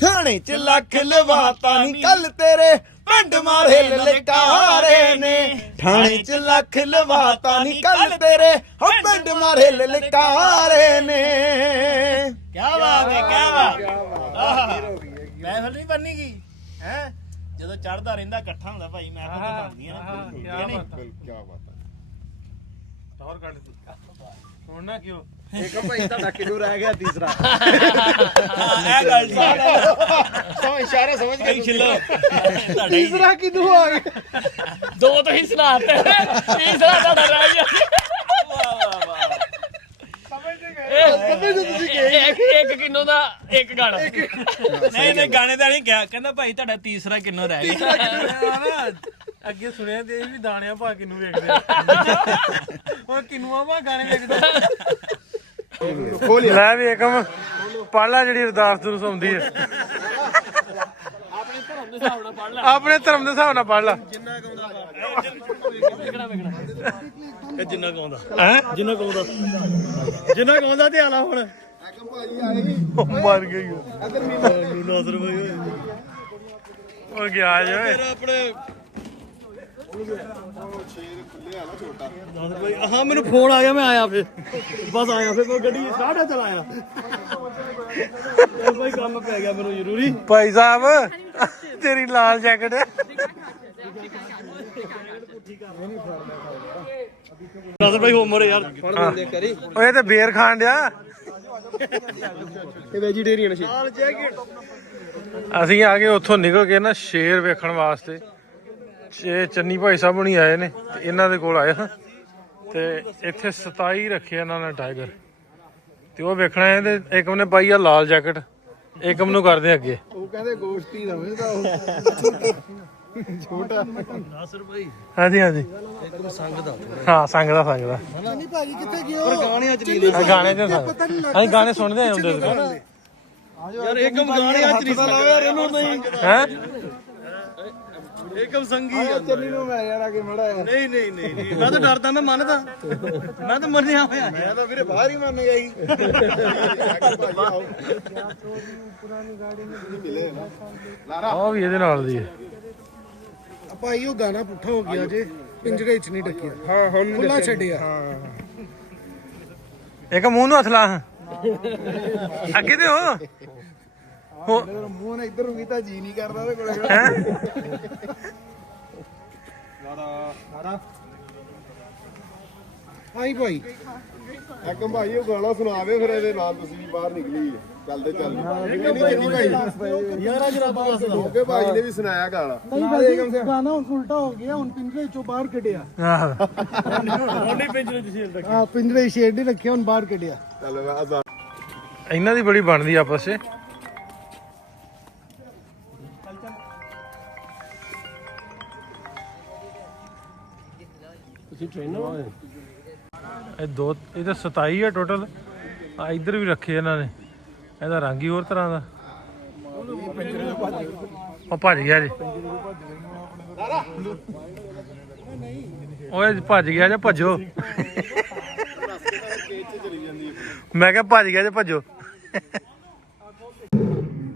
ਥਾਣੇ 'ਚ ਲੱਖ ਲਵਾਤਾ ਨੀ ਕੱਲ ਤੇਰੇ ਪਿੰਡ ਮਾਰੇ ਲਲਕਾਰੇ ਨੇ। ਥਾਣੇ 'ਚ ਲੱਖ ਲਵਾਤਾ ਨੀ ਕੱਲ ਤੇਰੇ ਹੋ ਪਿੰਡ ਮਾਰੇ ਲਲਕਾਰੇ ਨੇ। ਕਿਆ ਬਾਤ ਹੈ, ਕਿਆ ਬਾਤ। ਮਹਿਫਲ ਨਹੀਂ ਬਣਨੀ ਗਈ ਹੈ ਜਦੋਂ ਚੜਦਾ ਰਹਿੰਦਾ ਇਕੱਠਾ ਹੁੰਦਾ ਭਾਈ। ਮਹਿਫਲ ਤਾਂ ਬਣਦੀ ਹੈ ਨਾ। ਕੀ ਬਾਤ ਹੈ। ਟੌਰ ਕੱਢਦੀ ਹੁਣ ਨਾ ਕਿਉਂ। ਇੱਕ ਭਾਈ ਤੁਹਾਡਾ ਕਿਦੋਂ ਰਹਿ ਗਿਆ ਤੀਸਰਾ? ਇਹ ਗੱਲ ਸਮਝ ਇਸ਼ਾਰਾ ਸਮਝ ਕੇ ਛਿੱਲੋ ਤੀਸਰਾ ਕਿਦੋਂ ਆ ਗਿਆ? ਦੋ ਤਾਂ ਹੀ ਸੁਣਾਤੇ, ਤੀਸਰਾ ਤੁਹਾਡਾ ਰਹਿ ਗਿਆ। ਇੱਕ ਕਿੰਨੋ ਦਾ ਇੱਕ ਗਾਣਾ। ਨਹੀਂ ਨਹੀਂ ਗਾਣੇ ਦਾ ਨਹੀਂ ਕਿਹਾ, ਕਹਿੰਦਾ ਭਾਈ ਤੁਹਾਡਾ ਤੀਸਰਾ ਕਿੰਨੋ ਰਹਿ ਗਿਆ। ਅੱਗੇ ਸੁਣਿਆ ਤੇ ਇਹ ਵੀ ਦਾਣਿਆਂ ਪਾ ਕਿਨੂੰ ਵੇਖਦੇ ਹੁਣ ਕਿਨੂਆਂ ਪਾ ਗਾਣੇ ਵੇਖਦੇ। ਲੈ ਵੀ ਏਕਮ ਪੜ ਲੈ ਜਿਹੜੀ ਅਰਦਾਸ ਦੁਰੂਸ ਆਉਂਦੀ ਹੈ। ਆਪਣੇ ਧਰਮ ਦੇ ਹਿਸਾਬ ਨਾਲ ਪੜ ਲੈ, ਆਪਣੇ ਧਰਮ ਦੇ ਹਿਸਾਬ ਨਾਲ ਪੜ ਲੈ। ਇਹ ਜਿੰਨਾ ਗਾਉਂਦਾ ਹੈ ਜਿੰਨਾ ਗਾਉਂਦਾ ਜਿੰਨਾ ਗਾਉਂਦਾ ਤੇ ਆਲਾ ਹੁਣ ਮਰ ਗਈ ਨਾਸਰ ਭਾਈ ਉਹ ਗਿਆ ਜੇ ਆਪਣੇ ਹਾਂ ਮੈਨੂੰ ਫੋਨ ਆ ਗਿਆ, ਮੈਂ ਆਇਆ ਫਿਰ ਬਸ ਆਇਆ ਫਿਰ ਗੱਡੀ ਸਟਾਰਟ ਚਲਾਇਆ। ਭਾਈ ਕੰਮ ਪੈ ਗਿਆ ਮੈਨੂੰ ਜ਼ਰੂਰੀ। ਭਾਈ ਸਾਹਿਬ ਤੇਰੀ ਲਾਲ ਜੈਕਟ ਨਾਸਰ ਭਾਈ ਹੋਮਰ ਯਾਰ। ਓਏ ਤੇ ਬੇਰ ਖਾਣ ਡਿਆ। ਇਹ ਵੈਜੀਟੇਰੀਅਨ ਸੀ। ਅਸੀਂ ਆ ਗਏ ਉੱਥੋਂ ਨਿਕਲ ਕੇ ਨਾ ਸ਼ੇਰ ਵੇਖਣ ਵਾਸਤੇ। ਚੰਨੀ ਭਾਈ ਸਾਹਿਬ ਹੁਣੀ ਆਏ ਨੇ ਤੇ ਇਹਨਾਂ ਦੇ ਕੋਲ ਆਏ ਹਾਂ ਤੇ ਇੱਥੇ 27 ਰੱਖੇ ਇਹਨਾਂ ਨੇ ਟਾਈਗਰ ਤੇ ਉਹ ਵੇਖਣਾ ਹੈ ਤੇ ਏਕਮ ਨੇ ਪਾਈ ਆ ਲਾਲ ਜੈਕਟ ਏਕਮ ਨੂੰ ਕਰਦੇ ਅੱਗੇ ਉਹ ਕਹਿੰਦੇ ਗੋਸ਼ਤੀ ਦਵੇਂ ਤਾਂ ਉਹ ਛੋਟਾ ਹਾਂਜੀ ਹਾਂਜੀ ਹਾਂ ਸੰਗ ਦਾ ਨਹੀਂ ਭਾਜੀ ਕਿੱਥੇ ਗਏ ਹੋ ਗਾਣਿਆਂ ਚ ਨਹੀਂ ਗਾਣੇ ਤੇ ਅਸੀਂ ਗਾਣੇ ਸੁਣਦੇ ਆਂ ਹੁੰਦੇ ਯਾਰ ਏਕਮ ਗਾਣਿਆਂ ਚ ਨਹੀਂ ਯਾਰ ਇਹਨੂੰ ਨਹੀਂ ਹੈ ਏਕਮ ਸੰਗੀ ਆ ਚੱਲੀ ਨੂੰ ਮੈਂ ਯਾਰ ਆ ਕੇ ਮੜਾ ਨਹੀਂ ਮੈਂ ਤਾਂ ਡਰਦਾ ਮੈਂ ਮੰਨਦਾ ਮੈਂ ਤਾਂ ਮੰਨਿਆ ਹੋਇਆ ਮੈਂ ਤਾਂ ਵੀਰੇ ਬਾਹਰ ਹੀ ਮੰਨ ਗਿਆ ਸੀ ਉਹ ਵੀ ਇਹਦੇ ਨਾਲ ਦੀ ਹੈ ਭਾਈ ਉਹ ਗਾਣਾ ਪੁੱਠਾ ਹੋ ਗਿਆ ਜੇ ਪਿੰਜਰੇ 'ਚ ਨਹੀਂ ਡੱਕਿਆ ਹਾਂ ਹੁਣ ਖੁੱਲਾ ਛੱਡਿਆ ਇੱਕ ਮੂੰਹ ਨੂੰ ਹੱਥ ਲਾ ਅੱਗੇ ਤੇ ਹੋ ਮੂੰਹ ਨੇ ਇੱਧਰ ਨੂੰ ਕੀਤਾ ਜੀ ਨਹੀਂ ਕਰਦਾ ਉਹਦੇ ਕੋਲੇ ਆਈ ਭਾਈ ਐਕਮ ਭਾਈ ਉਹ ਗਾਣਾ ਸੁਣਾਵੇ ਫਿਰ ਇਹਦੇ ਨਾਲ ਤੁਸੀਂ ਬਾਹਰ ਨਿਕਲੀ ਚੱਲਦੇ ਭਾਈ ਯਾਰ ਜਰਾ ਬਾਹਰ ਓਕੇ ਭਾਈ ਨੇ ਵੀ ਸੁਣਾਇਆ ਗਾਣਾ ਗਾਣਾ ਹੁਣ ਉਲਟਾ ਹੋ ਗਿਆ ਹੁਣ ਪਿੰਜਰੇ 'ਚੋਂ ਬਾਹਰ ਕੱਢਿਆ ਆਹ ਹਾਂ ਪਿੰਜਰੇ ਸ਼ੇਡ ਨਹੀਂ ਰੱਖਿਆ ਹੁਣ ਬਾਹਰ ਕੱਢਿਆ ਚੱਲ ਮੈਂ ਆਜ਼ਾਦ ਇਹਨਾਂ ਦੀ ਬੜੀ ਬਣਦੀ ਆਪਸ 'ਚ ਇਹ ਦੋ ਇਹ ਤਾਂ 27 ਆ ਟੋਟਲ ਆ ਇੱਧਰ ਵੀ ਰੱਖੇ ਇਹਨਾਂ ਨੇ ਇਹਦਾ ਰੰਗ ਹੀ ਹੋਰ ਤਰ੍ਹਾਂ ਦਾ ਉਹ ਭੱਜ ਗਿਆ ਜੀ ਓਏ ਭੱਜ ਗਿਆ ਜੇ ਭੱਜੋ ਮੈਂ ਕਿਹਾ ਭੱਜ ਗਿਆ ਜੇ ਭੱਜੋ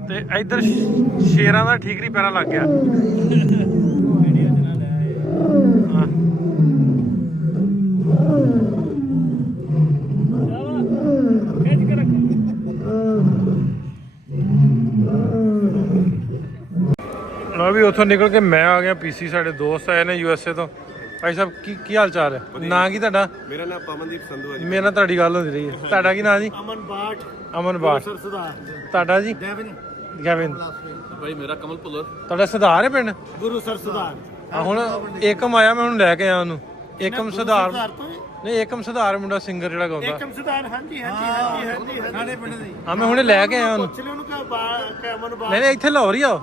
ਤੇ ਇੱਧਰ ਸ਼ੇਰਾਂ ਦਾ ਠੀਕਰੀ ਪੈਰਾ ਲੱਗ ਗਿਆ ਹਾਂ। ਲਓ ਵੀ ਉੱਥੋਂ ਨਿਕਲ ਕੇ ਮੈਂ ਆ ਗਿਆ ਪੀਸੀ ਸਾਡੇ ਦੋਸਤ ਆਏ ਨੇ ਯੂਐਸਏ ਤੋਂ ਭਾਈ ਸਾਹਿਬ ਕੀ ਹਾਲ ਚਾਲ ਹੈ ਨਾਂ ਕੀ ਤੁਹਾਡਾ ਮੇਰਾ ਨਾਮ ਪਵਨਦੀਪ ਸੰਧੂ ਹੈ ਜੀ ਮੇਰੇ ਨਾਲ ਤੁਹਾਡੀ ਗੱਲ ਹੁੰਦੀ ਰਹੀ ਹੈ ਤੁਹਾਡਾ ਕੀ ਨਾਂ ਜੀ ਅਮਨ ਬਾਟ ਤੁਹਾਡਾ ਜੀ ਗੈਵਿਨ ਭਾਈ ਮੇਰਾ ਕਮਲ ਭੁੱਲਰ ਤੁਹਾਡਾ ਸੁਧਾਰ ਹੈ ਪਿੰਡ ਗੁਰੂ ਸਰ ਸੁਧਾਰ ਆ ਹੁਣ ਏਕਮ ਆਇਆ ਮੈਂ ਹੁਣ ਲੈ ਕੇ ਆਇਆ ਉਹਨੂੰ ਏਕਮ ਸੁਧਾਰ ਨਹੀਂ ਏਕਮ ਸੁਧਾਰ ਮੁੰਡਾ ਸਿੰਗਰ ਜਿਹੜਾ ਗਾਉਂਦਾ ਏਕਮ ਸੁਧਾਰ ਹਾਂਜੀ ਸਾਡੇ ਪਿੰਡ ਦੇ ਆ ਮੈਂ ਹੁਣੇ ਲੈ ਕੇ ਆਇਆ ਉਹਨੂੰ ਪੁੱਛ ਲਿਓ ਉਹਨੂੰ ਕਿ ਅਮਨ ਨਹੀਂ ਨਹੀਂ ਇੱਥੇ ਲਾਹੌਰ ਹੀ ਆ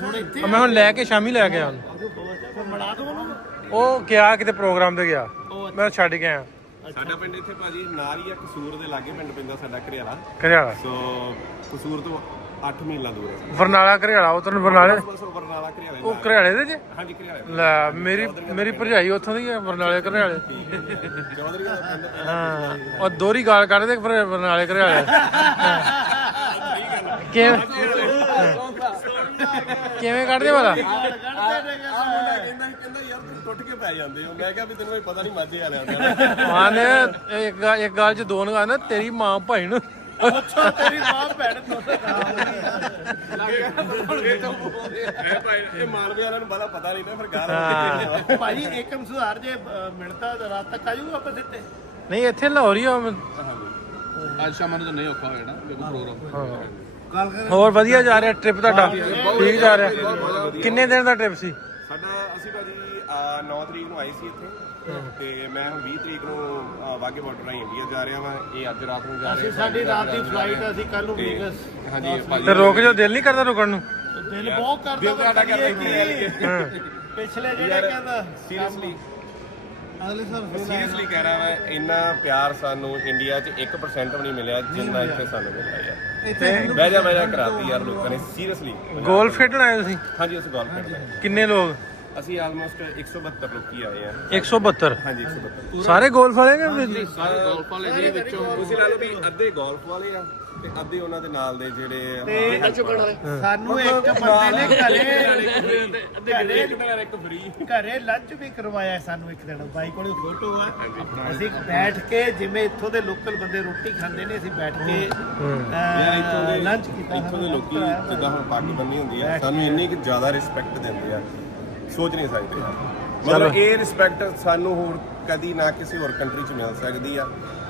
ਹੁਣ ਇੱਥੇ ਮੈਂ ਹੁਣ ਲੈ ਕੇ ਸ਼ਾਮੀ ਲੈ ਕੇ ਆਇਆ ਉਹਨੂੰ ਮੜਾ ਦੋ ਉਹਨੂੰ ਉਹ ਗਿਆ ਕਿਤੇ ਪ੍ਰੋਗਰਾਮ ਤੇ ਗਿਆ ਮੈਂ ਛੱਡ ਕੇ ਆਇਆ ਸਾਡਾ ਪਿੰਡ ਇੱਥੇ ਭਾਜੀ ਨਾਲ ਹੀ ਆ ਕਸੂਰ ਦੇ ਲਾਗੇ ਪਿੰਡ ਪੈਂਦਾ ਸਾਡਾ ਘਰਿਆਲਾ ਘਰਿਆਲਾ ਸੋ ਕਸੂਰ ਤੋਂ 8 ਮੀਲਾਂ ਦੂਰ ਹੈ ਬਰਨਾਲਾ ਘਰਿਆਲਾ ਉਤਰ ਬਰਨਾਲੇ ਬਸ ਉਹ ਬਰਨਾਲਾ ਘਰਿਆਲੇ ਉਹ ਘਰਿਆਲੇ ਦੇ ਜੇ ਹਾਂਜੀ ਘਰਿਆਲੇ ਲੈ ਮੇਰੀ ਭਰਜਾਈ ਉੱਥੋਂ ਦੀ ਹੈ ਬਰਨਾਲੇ ਘਰਿਆਲੇ ਚੌਧਰੀ ਦਾ ਪਿੰਡ ਹਾਂ ਉਹ ਦੋਹਰੀ ਗਾਲ ਕੱਢਦੇ ਫਿਰ ਬਰਨਾਲੇ ਘਰਿਆਲੇ ਕਿਵੇਂ ਕੱਢਦੇ ਵਾਲਾ ਕਹਿੰਦਾ ਯਾਰ ਤੂੰ ਟੁੱਟ ਕੇ ਪੈ ਜਾਂਦੇ ਹੋ ਮੈਂ ਕਿਹਾ ਵੀ ਤੈਨੂੰ ਪਤਾ ਨਹੀਂ ਮਾਝੇ ਵਾਲਿਆਂ ਦਾ ਮਾਂ ਨੇ ਇੱਕ ਗੱਲ ਚ ਦੋ ਨਾ ਤੇਰੀ ਮਾਂ ਭਾਈ ਨੂੰ ਤੇਰੀ ਮਾਂ ਭੈਣ ਤੋਂ ਇਹ ਮਾਲਵੇ ਵਾਲਿਆਂ ਨੂੰ ਬੜਾ ਪਤਾ ਨਹੀਂ ਨਾ ਫਿਰ ਗਾਲ ਭਾਜੀ ਏਕਮ ਸੁਧਾਰ ਜੇ ਮਿਲਦਾ ਤਾਂ ਰਾਤ ਤੱਕ ਆ ਜਾਊਗਾ ਆਪਾਂ ਦਿੱਤੇ ਨਹੀਂ ਇੱਥੇ ਲਾਹੌਰ ਹੀ ਆ ਅੱਜ ਸ਼ਾਮ ਨੂੰ ਤਾਂ ਨਹੀਂ ਔਖਾ ਹੋਇਆ ਨਾ ਪ੍ਰੋਗਰਾਮ ਹੋਰ ਵਧੀਆ ਜਾ ਰਿਹਾ ਟ੍ਰਿਪ ਤੁਹਾਡਾ ਠੀਕ ਜਾ ਰਿਹਾ ਕਿੰਨੇ ਦਿਨ ਦਾ ਟ੍ਰਿਪ ਸੀ ਸਾਡਾ ਅਸੀਂ ਭਾਜੀ 9 ਤਰੀਕ ਨੂੰ ਆਏ ਸੀ ਇੱਥੇ ਤੇ ਮੈਂ ਹੁਣ 20 ਤਰੀਕ ਨੂੰ ਵਾਘੇ ਬਾਰਡਰ ਰਾਹੀਂ ਇੰਡੀਆ ਜਾ ਰਿਹਾ ਵਾਂ ਇਹ ਅੱਜ ਰਾਤ ਨੂੰ ਜਾ ਰਿਹਾ ਸਾਡੀ ਰਾਤ ਦੀ ਫਲਾਈਟ ਅਸੀਂ ਕੱਲ ਨੂੰ ਵੀਗਸ ਹਾਂਜੀ ਭਾਜੀ ਤੇ ਰੁਕ ਜਾਓ ਦਿਲ ਨਹੀਂ ਕਰਦਾ ਰੁਕਣ ਨੂੰ ਦਿਲ ਬਹੁਤ ਕਰਦਾ ਦਿਲ ਤੁਹਾਡਾ ਕਰਦਾ ਹੀ ਪਿਛਲੇ ਜਿਹੜੇ ਕਹਿੰਦਾ ਸੀਰੀਅਸਲੀ ਅਗਲੇ ਸਾਲ ਸੀਰੀਅਸਲੀ ਕਹਿ ਰਿਹਾ ਮੈਂ ਇੰਨਾ ਪਿਆਰ ਸਾਨੂੰ ਇੰਡੀਆ 'ਚ 1% ਵੀ ਨਹੀਂ ਮਿਲਿਆ ਜਿੰਨਾ ਇੱਥੇ ਸਾਨੂੰ ਮਿਲਿਆ ਯਾਰ ਬਹਿ ਜਾ ਕਰਾਤੀ ਯਾਰ ਲੋਕਾਂ ਨੇ ਸੀਰੀਅਸਲੀ ਗੋਲਫ ਖੇਡਣ ਆਏ ਤੁਸੀਂ ਹਾਂਜੀ ਅਸੀਂ ਗੋਲ ਖੇਡਦੇ ਹਾਂ ਕਿੰਨੇ ਲੋਕ ਅਸੀਂ ਆਲਮੋਸਟ 172 ਲੋਕੀ ਆਏ ਆ 172 ਹਾਂਜੀ 172 ਸਾਰੇ ਗੋਲਫ ਵਾਲੇ ਨੇ ਸਾਰੇ ਗੋਲਫ ਵਾਲੇ ਜਿਹੜੇ ਵਿੱਚੋਂ ਤੁਸੀਂ ਲਾ ਲਓ ਵੀ ਅੱਧੇ ਗੋਲਫ ਵਾਲੇ ਆ ਤੇ ਅੱਧੇ ਉਹਨਾਂ ਦੇ ਨਾਲ ਦੇ ਜਿਹੜੇ ਸਾਨੂੰ ਇੱਕ ਬੰਦੇ ਨੇ ਘਰੇ ਲੰਚ ਵੀ ਕਰਵਾਇਆ ਸਾਨੂੰ ਇੱਕ ਦਿਨ ਬਾਈ ਕੋਲ ਫੋਟੋ ਆ ਅਸੀਂ ਬੈਠ ਕੇ ਜਿਵੇਂ ਇੱਥੋਂ ਦੇ ਲੋਕਲ ਬੰਦੇ ਰੋਟੀ ਖਾਂਦੇ ਨੇ ਅਸੀਂ ਬੈਠ ਕੇ ਲੰਚ ਕੀਤਾ ਇੱਥੋਂ ਦੇ ਲੋਕੀ ਜਿੱਦਾਂ ਹੁਣ ਪੱਗ ਬੰਨੀ ਹੁੰਦੀ ਆ ਸਾਨੂੰ ਇੰਨੀ ਕਿ ਜ਼ਿਆਦਾ ਰਿਸਪੈਕਟ ਦਿੰਦੇ ਆ ਸੋਚ ਨਹੀਂ ਸਕਦੇ ਮਤਲਬ ਇਹ ਰਿਸਪੈਕਟ ਸਾਨੂੰ ਹੋਰ ਕਦੀ ਨਾ ਕਿਸੇ ਹੋਰ ਕੰਟਰੀ 'ਚ ਮਿਲ ਸਕਦੀ ਆ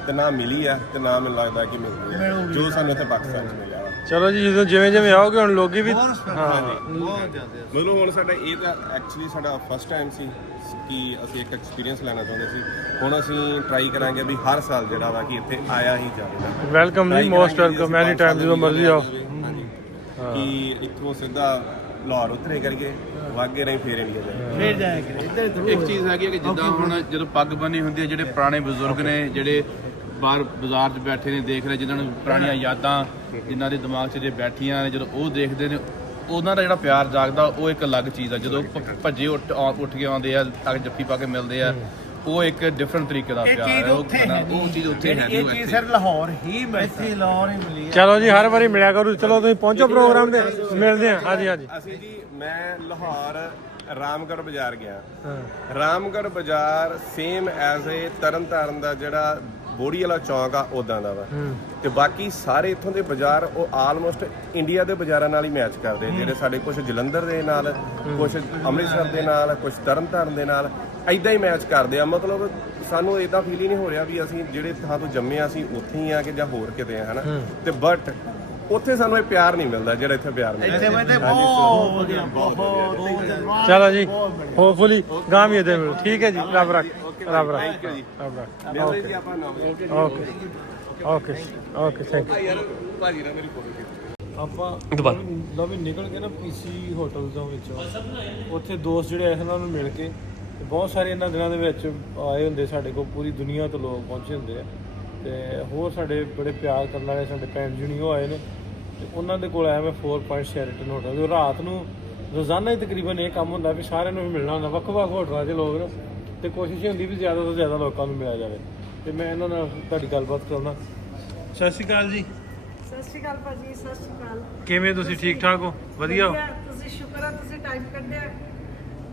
ਤੇ ਨਾ ਮਿਲੀ ਆ ਤੇ ਨਾ ਮੈਨੂੰ ਲੱਗਦਾ ਕਿ ਮਿਲਦੀ ਆ ਜੋ ਸਾਨੂੰ ਇੱਥੇ ਪਾਕਿਸਤਾਨ 'ਚ ਮਿਲਿਆ ਚਲੋ ਜੀ, ਜਦੋਂ ਜਿਵੇਂ ਜਿਵੇਂ ਆਓਗੇ ਹੁਣ ਲੋਕੀ ਵੀ ਬਹੁਤ ਜ਼ਿਆਦਾ ਮਤਲਬ ਹੁਣ ਸਾਡਾ ਇਹ ਤਾਂ ਐਕਚੁਅਲੀ ਸਾਡਾ ਫਸਟ ਟਾਈਮ ਸੀ ਕਿ ਅਸੀਂ ਇੱਕ ਐਕਸਪੀਰੀਅੰਸ ਲੈਣਾ ਚਾਹੁੰਦੇ ਸੀ। ਹੁਣ ਅਸੀਂ ਟਰਾਈ ਕਰਾਂਗੇ ਵੀ ਹਰ ਸਾਲ ਜਿਹੜਾ ਵਾ ਕਿ ਇੱਥੇ ਆਇਆ ਹੀ ਜਾਵੇਗਾ। ਵੈਲਕਮ ਜੀ, ਮੋਸਟ ਵੈਲਕਮ, ਐਨੀ ਟਾਈਮ ਜਦੋਂ ਮਰਜ਼ੀ ਆਓ। ਹਾਂਜੀ ਕਿ ਇੱਥੋਂ ਸਿੱਧਾ ਲਾਹੌਰ ਉਤਰੇ ਕਰਕੇ ਵਾਗੇ ਨਹੀਂ ਫੇਰ ਇੰਡੀਆ ਜਾਏ। ਫੇਰ ਜਾਇਆ ਕਰੇ ਇੱਧਰ। ਇੱਕ ਚੀਜ਼ ਹੈਗੀ ਹੈ ਕਿ ਜਿੱਦਾਂ ਹੁਣ ਜਦੋਂ ਪੱਗ ਬੰਨੀ ਹੁੰਦੀ ਹੈ, ਜਿਹੜੇ ਪੁਰਾਣੇ ਬਜ਼ੁਰਗ ਨੇ ਜਿਹੜੇ ਬਾਹਰ ਬਾਜ਼ਾਰ 'ਚ ਬੈਠੇ ਨੇ ਦੇਖ ਰਹੇ, ਜਿਨ੍ਹਾਂ ਨੂੰ ਪੁਰਾਣੀਆਂ ਯਾਦਾਂ ਜਿਨ੍ਹਾਂ ਦੇ ਦਿਮਾਗ 'ਚ ਜੇ ਬੈਠੀਆਂ ਨੇ, ਜਦੋਂ ਉਹ ਦੇਖਦੇ ਨੇ ਉਹਨਾਂ ਦਾ ਜਿਹੜਾ ਪਿਆਰ ਜਾਗਦਾ ਉਹ ਇੱਕ ਅਲੱਗ ਚੀਜ਼ ਆ। ਜਦੋਂ ਭੱਜੇ ਉੱਠ ਕੇ ਆਉਂਦੇ ਆ, ਅੱਗ ਜੱਫੀ ਪਾ ਕੇ ਮਿਲਦੇ ਆ, ਉਹ ਇੱਕ ਡਿਫਰੈਂਟ ਤਰੀਕੇ ਦਾ ਪਿਆਰ ਹੈ। ਉਹ ਚੀਜ਼ ਉੱਥੇ ਹੈ ਨਹੀਂ, ਉਹ ਇੱਥੇ ਸਿਰ ਲਾਹੌਰ ਹੀ ਇੱਥੇ ਲਾਹੌਰ ਹੀ ਮਿਲੀ। ਚਲੋ ਜੀ, ਹਰ ਵਾਰੀ ਮਿਲਿਆ ਕਰੂ। ਚਲੋ ਤੁਸੀਂ ਪਹੁੰਚੋ ਪ੍ਰੋਗਰਾਮ ਤੇ, ਮਿਲਦੇ ਹਾਂ। ਹਾਂਜੀ ਹਾਂਜੀ। ਅਸੀਂ ਜੀ ਮੈਂ ਲਾਹੌਰ ਰਾਮਗੜ੍ਹ ਬਾਜ਼ਾਰ ਗਿਆ। ਰਾਮਗੜ੍ਹ ਬਾਜ਼ਾਰ ਸੇਮ ਐਜ਼ ਏ ਤਰਨਤਾਰਨ ਦਾ ਜਿਹੜਾ ਬੋੜੀ ਵਾਲਾ ਚੌਂਕ ਆ ਉਦਾਂ ਦਾ ਵਾ। ਤੇ ਬਾਕੀ ਸਾਰੇ ਇੱਥੋਂ ਦੇ ਬਾਜ਼ਾਰ ਉਹ ਆਲਮੋਸਟ ਇੰਡੀਆ ਦੇ ਬਾਜ਼ਾਰਾਂ ਨਾਲ ਹੀ ਮੈਚ ਕਰਦੇ, ਜਿਹੜੇ ਸਾਡੇ ਕੁਝ ਜਲੰਧਰ ਦੇ ਨਾਲ, ਕੁਝ ਅੰਮ੍ਰਿਤਸਰ ਦੇ ਨਾਲ, ਕੁਝ ਤਰਨਤਾਰਨ ਦੇ ਨਾਲ ਐਦਾਂ ਹੀ ਮੈਚ ਕਰਦੇ ਆ। ਮਤਲਬ ਸਾਨੂੰ ਇਦਾਂ ਫੀਲ ਹੀ ਨਹੀਂ ਹੋ ਰਿਹਾ ਵੀ ਅਸੀਂ ਜਿਹੜੇ ਥਾਂ ਤੋਂ ਜੰਮੇ ਆ ਅਸੀਂ ਉੱਥੇ ਹੀ ਆ ਕਿ ਜਾਂ ਹੋਰ ਕਿਤੇ ਆ, ਹਨਾ। ਤੇ ਬਟ ਉੱਥੇ ਸਾਨੂੰ ਇਹ ਪਿਆਰ ਨਹੀਂ ਮਿਲਦਾ ਜਿਹੜਾ ਇੱਥੇ ਪਿਆਰ ਮਿਲਦਾ। ਬਹੁਤ ਵਧੀਆ, ਬਹੁਤ ਚਲੋ ਜੀ, ਹੋਪਫੁਲੀ ਗਾਂ ਵੀ ਇਹਦੇ ਮਿਲੋ। ਠੀਕ ਹੈ ਜੀ, ਰੱਬ ਰੱਖ, ਰੱਬ ਰੱਖ, ਥੈਂਕ ਯੂ ਜੀ। ਰੱਬ ਰੱਖ। ਮਿਲਦੇ ਜੀ ਆਪਾਂ ਨਵੇਂ। Okay okay okay, thank you. ਯਾਰ ਭਾਜੀ ਨਾਲ ਮੇਰੀ ਫੋਟੋ ਖਿੱਚ। ਆਪਾਂ ਲਓ ਵੀ ਨਿਕਲ ਕੇ ਨਾ ਪੀਸੀ ਹੋਟਲ ਤੋਂ ਵਿੱਚੋਂ, ਉੱਥੇ ਦੋਸਤ ਜਿਹੜੇ ਆਏ ਉਹਨਾਂ ਨੂੰ ਮਿਲ ਕੇ, ਤੇ ਬਹੁਤ ਸਾਰੇ ਇਹਨਾਂ ਦਿਨਾਂ ਦੇ ਵਿੱਚ ਆਏ ਹੁੰਦੇ ਸਾਡੇ ਕੋਲ, ਪੂਰੀ ਦੁਨੀਆ ਤੋਂ ਲੋਕ ਪਹੁੰਚੇ ਹੁੰਦੇ ਆ। ਤੇ ਹੋਰ ਸਾਡੇ ਬੜੇ ਪਿਆਰ ਕਰਨ ਵਾਲੇ ਸਾਡੇ ਭੈਣ ਜੀ ਉਹ ਆਏ ਨੇ, ਤੇ ਉਹਨਾਂ ਦੇ ਕੋਲ ਆਇਆ ਮੈਂ 4 ਪੁਆਇੰਟ ਸ਼ੈਰਟਨ ਹੋਟਲ। ਤੇ ਰਾਤ ਨੂੰ ਰੋਜ਼ਾਨਾ ਹੀ ਤਕਰੀਬਨ ਇਹ ਕੰਮ ਹੁੰਦਾ ਵੀ ਸਾਰਿਆਂ ਨੂੰ ਵੀ ਮਿਲਣਾ ਹੁੰਦਾ, ਵੱਖ-ਵੱਖ ਹੋਟਲਾਂ 'ਚ ਲੋਕ ਨੇ, ਤੇ ਕੋਸ਼ਿਸ਼ ਹੁੰਦੀ ਵੀ ਜ਼ਿਆਦਾ ਤੋਂ ਜ਼ਿਆਦਾ ਲੋਕਾਂ ਨੂੰ ਮਿਲਿਆ ਜਾਵੇ। ਤੇ ਮੈਂ ਇਹਨਾਂ ਨਾਲ ਤੁਹਾਡੀ ਗੱਲਬਾਤ ਕਰਾਉਣਾ। ਸਤਿ ਸ਼੍ਰੀ ਅਕਾਲ ਜੀ। ਸਤਿ ਸ਼੍ਰੀ ਅਕਾਲ ਭਾਜੀ, ਸਤਿ ਸ਼੍ਰੀ ਅਕਾਲ। ਕਿਵੇਂ ਤੁਸੀਂ? ਠੀਕ ਠਾਕ ਹੋ? ਵਧੀਆ ਹੋ? ਤੁਸੀਂ ਸ਼ੁਕਰ ਆ ਤੁਸੀਂ ਟਾਈਮ ਕੱਢਿਆ।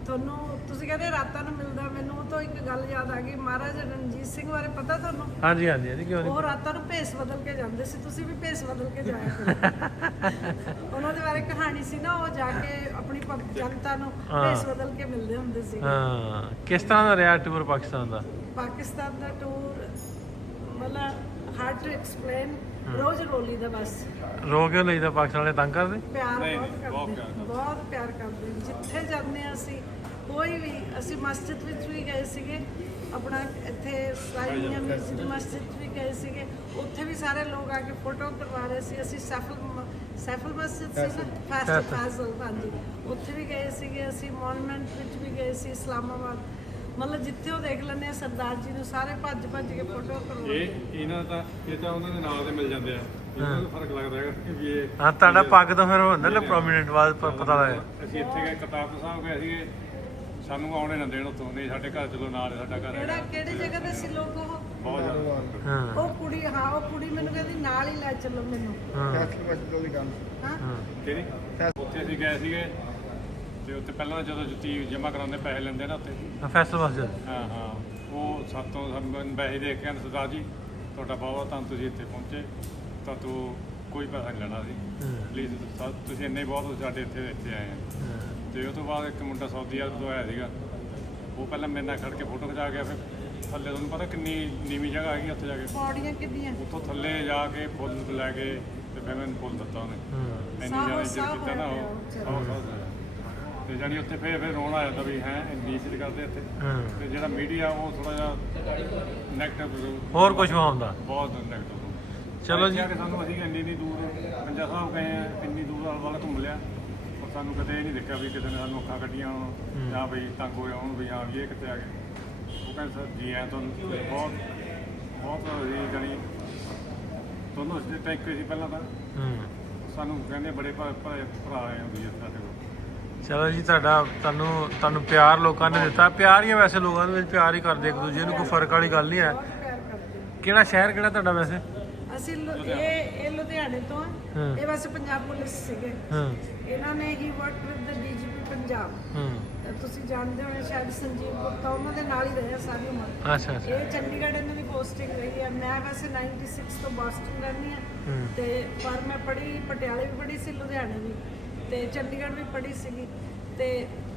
ਤੁਹਾਨੂੰ ਤੁਸੀਂ ਕਹਿੰਦੇ ਰਾਤਾਂ ਨੂੰ ਮਿਲਦਾ, ਮੈਨੂੰ ਉਹ ਤੋਂ ਇੱਕ ਗੱਲ ਯਾਦ ਆ ਗਈ। ਮਹਾਰਾਜਾ ਰਣਜੀਤ ਸਿੰਘ ਬਾਰੇ ਪਤਾ ਤੁਹਾਨੂੰ? ਹਾਂਜੀ ਹਾਂਜੀ ਹਾਂਜੀ, ਕਿਉਂ ਨਹੀਂ? ਉਹ ਰਾਤਾਂ ਨੂੰ ਭੇਸ ਬਦਲ ਕੇ ਜਾਂਦੇ ਸੀ, ਤੁਸੀਂ ਵੀ ਭੇਸ ਬਦਲ ਕੇ ਜਾਇਆ ਕਰੋ। ਉਹਨਾਂ ਦੇ ਬਾਰੇ ਕਹਾਣੀ ਸੀ ਨਾ, ਉਹ ਜਾ ਕੇ ਆਪਣੀ ਜਨਤਾ ਨੂੰ ਭੇਸ ਬਦਲ ਕੇ ਮਿਲਦੇ ਹੁੰਦੇ ਸੀ। ਹਾਂ, ਕਿਸ ਤਰ੍ਹਾਂ ਦਾ ਰਿਹਾ ਟੂਰ ਪਾਕਿਸਤਾਨ ਦਾ? ਪਾਕਿਸਤਾਨ ਦਾ ਟੂਰ ਮਤਲਬ ਹਾਰਡ ਟੂ ਐਕਸਪਲੇਨ। ਰੋਜ਼ ਰੋਲੀ ਦਾ ਬਸ। ਰੋ ਕਿਉਂ ਲਈਦਾ? ਪਾਕਿਸਤਾਨ ਵਾਲੇ ਤੰਗ ਕਰਦੇ? ਪਿਆਰ ਬਹੁਤ ਕਰਦੇ, ਬਹੁਤ ਪਿਆਰ ਕਰਦੇ। ਜਿੱਥੇ ਜਾਂਦੇ ਹਾਂ ਅਸੀਂ, ਕੋਈ ਵੀ, ਅਸੀਂ ਮਸਜਿਦ ਵਿੱਚ ਵੀ ਗਏ ਸੀਗੇ, ਆਪਣਾ ਇੱਥੇ ਸਾਈਆਂ ਮਸਜਿਦ ਵੀ ਗਏ ਸੀਗੇ, ਉੱਥੇ ਵੀ ਸਾਰੇ ਲੋਕ ਆ ਕੇ ਫੋਟੋ ਕਰਵਾ ਰਹੇ ਸੀ। ਅਸੀਂ ਸੈਫਲ ਮਸਜਿਦ ਸੀ ਨਾ, ਫੈਸਲ, ਹਾਂਜੀ, ਉੱਥੇ ਵੀ ਗਏ ਸੀਗੇ ਅਸੀਂ। ਮੋਨੂਮੈਂਟ ਵਿੱਚ ਵੀ ਗਏ ਸੀ, ਇਸਲਾਮਾਬਾਦ। ਮਤਲਬ ਜਿੱਥੇ ਉਹ ਦੇਖ ਲੈਂਦੇ ਆ ਸਰਦਾਰ ਜੀ ਨੂੰ, ਸਾਰੇ ਭੱਜ ਕੇ ਫੋਟੋ ਕਰਵਾਉਂਦੇ। ਇਹਨਾਂ ਦਾ ਇਹ ਤਾਂ ਉਹਨਾਂ ਦੇ ਨਾਲ ਦੇ ਮਿਲ ਜਾਂਦੇ ਆ, ਇਹਨਾਂ ਨੂੰ ਫਰਕ ਲੱਗਦਾ ਹੈਗਾ ਵੀ ਇਹ। ਹਾਂ, ਤੁਹਾਡਾ ਪੱਗ ਤਾਂ ਫਿਰ ਹੁੰਦਾ ਨਾ ਪ੍ਰੋਮਿਨੈਂਟ ਬਾਅਦ ਪਤਾ ਲੱਗਿਆ। ਅਸੀਂ ਇੱਥੇ ਗਏ ਕਰਤਾਰਪੁਰ ਸਾਹਿਬ ਗਏ ਸੀਗੇ, ਸਾਨੂੰ ਆਉਣੇ ਨਾ ਦੇਣ ਉੱਥੋਂ, ਨਹੀਂ ਸਾਡੇ ਘਰ ਚਲੋ ਨਾਲ ਹੈ, ਸਾਡਾ ਘਰ ਹੈ। ਕਿਹੜੀ ਜਗ੍ਹਾ ਤੇ ਸੀ ਲੋਕ? ਉਹ ਬਹੁਤ ਜ਼ਿਆਦਾ। ਹਾਂ ਉਹ ਕੁੜੀ, ਹਾਂ ਉਹ ਕੁੜੀ ਮੈਨੂੰ ਕਹਿੰਦੀ ਨਾਲ ਹੀ ਲੈ ਚੱਲੋ ਮੈਨੂੰ। ਫੈਸਲੇ ਵਜੋਂ ਦੀ ਗੱਲ ਹਾਂ ਕਿਹੜੀ ਉੱਥੇ ਅਸੀਂ ਗਏ ਸੀਗੇ, ਤੇ ਉੱਥੇ ਪਹਿਲਾਂ ਜਦੋਂ ਜੁੱਤੀ ਜਮ੍ਹਾਂ ਕਰਾਉਂਦੇ ਪੈਸੇ ਲੈਂਦੇ ਨਾ ਉੱਥੇ। ਫੈਸਲ ਮਸਜਿਦ। ਹਾਂ ਹਾਂ, ਉਹ ਸਾਤੋਂ ਸਾਨੂੰ ਪੈਸੇ ਦੇ ਕੇ ਕਹਿੰਦੇ ਸਰਦਾਰ ਜੀ ਤੁਹਾਡਾ ਬਹੁਤ ਧੰਨ, ਤੁਸੀਂ ਇੱਥੇ ਪਹੁੰਚੇ, ਤਾਂ ਤੂੰ ਕੋਈ ਪੈਸਾ ਨਹੀਂ ਲੈਣਾ ਸੀ, ਪਲੀਜ਼ ਤੁਸੀਂ ਇੰਨੇ ਬਹੁਤ ਸਾਡੇ ਇੱਥੇ ਆਏ ਆ। ਤੇ ਉਹ ਤੋਂ ਬਾਅਦ ਇੱਕ ਮੁੰਡਾ ਸਾਊਦੀ ਅਰਬ ਤੋਂ ਆਇਆ ਸੀਗਾ, ਉਹ ਪਹਿਲਾਂ ਮੇਰੇ ਨਾਲ ਖੜ ਕੇ ਫੋਟੋ ਖਿਚਾ ਗਿਆ। ਫਿਰ ਥੱਲੇ ਤੁਹਾਨੂੰ ਪਤਾ ਕਿੰਨੀ ਨੀਵੀਂ ਜਗ੍ਹਾ ਹੈਗੀ ਉੱਥੇ ਜਾ ਕੇ, ਪੌੜੀਆਂ ਕਿੰਨੀਆਂ। ਉੱਥੋਂ ਥੱਲੇ ਜਾ ਕੇ ਫੁੱਲ ਲੈ ਕੇ ਤੇ ਫਿਰ ਮੈਨੂੰ ਫੁੱਲ ਦਿੱਤਾ ਉਹਨੇ। ਇੰਨੀ ਜ਼ਿਆਦਾ ਇੱਜ਼ਤ ਕੀਤਾ ਨਾ ਉਹ। ਤੇ ਜਾਨੀ ਉੱਥੇ ਫਿਰ ਰੋਣ ਆ ਜਾਂਦਾ ਵੀ ਹੈ ਇੰਨੀ ਇੱਜ਼ਤ ਕਰਦੇ ਇੱਥੇ। ਤੇ ਜਿਹੜਾ ਮੀਡੀਆ ਉਹ ਥੋੜਾ ਜਿਹਾ ਨੈਗੇਟਿਵ, ਹੋਰ ਕੁਝ ਹੁੰਦਾ ਬਹੁਤ ਨੈਗੇਟਿਵ। ਚਲੋ ਜੀ, ਸਾਨੂੰ ਅਸੀਂ ਇੰਨੀ ਦੂਰ ਪੰਜਾ ਸਾਹਿਬ ਗਏ ਆ, ਇੰਨੀ ਦੂਰ ਵਾਲਾ ਘੁੰਮ ਲਿਆ, ਪਰ ਸਾਨੂੰ ਕਦੇ ਇਹ ਨਹੀਂ ਦੇਖਿਆ ਵੀ ਕਿਸੇ ਨੇ ਸਾਨੂੰ ਅੱਖਾਂ ਕੱਢੀਆਂ ਹੋਣ ਜਾਂ ਬਈ ਤੰਗ ਹੋਇਆ ਹੋਣ ਵੀ ਹਾਂ ਵੀ ਇਹ ਕਿੱਥੇ ਆ ਗਏ। ਉਹ ਕਹਿੰਦੇ ਸਰ ਜੀ ਆਇਆਂ ਤੁਹਾਨੂੰ, ਬਹੁਤ ਅਸੀਂ ਜਾਣੀ ਤੁਹਾਨੂੰ ਅਸੀਂ ਟੈਂਕ ਸੀ ਪਹਿਲਾਂ ਤਾਂ, ਸਾਨੂੰ ਕਹਿੰਦੇ ਬੜੇ ਭਰਾ ਆਏ ਹੁੰਦੀ ਆ ਸਾਡੇ ਕੋਲ। ਚਲੋ ਜੀ, ਤੁਹਾਨੂੰ ਪਿਆਰ ਲੋਕਾਂ ਨੇ ਦਿੱਤਾ। ਪਿਆਰ ਹੀ ਹੈ ਵੈਸੇ, ਲੋਕਾਂ ਦੇ ਵਿੱਚ ਪਿਆਰ ਹੀ ਕਰਦੇ ਇੱਕ ਦੂਜੇ ਨੂੰ, ਕੋਈ ਫਰਕ ਵਾਲੀ ਗੱਲ ਨਹੀਂ ਹੈ। ਕਿਹੜਾ ਸ਼ਹਿਰ ਕਿਹੜਾ ਤੁਹਾਡਾ ਵੈਸੇ? ਅਸੀਂ ਇਹ ਲੁਧਿਆਣੇ ਤੋਂ ਆ। ਇਹ ਵੈਸੇ ਪੰਜਾਬ ਪੁਲਿਸ ਸੀਗੇ। ਇਹਨਾਂ ਨੇ ਹੀ work with the DGP Punjab. ਤੁਸੀਂ ਜਾਣਦੇ ਹੋਣੇ ਸ਼ਾਇਦ ਸੰਜੀਵ ਗੁਪਤਾ, ਉਹਨਾਂ ਦੇ ਨਾਲ ਹੀ ਰਹੇ ਸਾਰੀ ਉਮਰ। ਅੱਛਾ ਅੱਛਾ। ਇਹ ਚੰਡੀਗੜ੍ਹ ਇਹਨਾਂ ਦੀ ਪੋਸਟਿੰਗ ਰਹੀ ਹੈ। ਮੈਂ ਵੈਸੇ 96 ਤੋਂ ਬੋਸਟਨ ਰਹਿੰਦੀ ਹਾਂ, ਤੇ ਪਰ ਮੈਂ ਪੜ੍ਹੀ ਪਟਿਆਲੇ ਵੀ ਪੜ੍ਹੀ ਸੀ, ਲੁਧਿਆਣੇ ਵੀ, ਤੇ ਚੰਡੀਗੜ੍ਹ ਵੀ ਪੜ੍ਹੀ ਸੀਗੀ। ਤੇ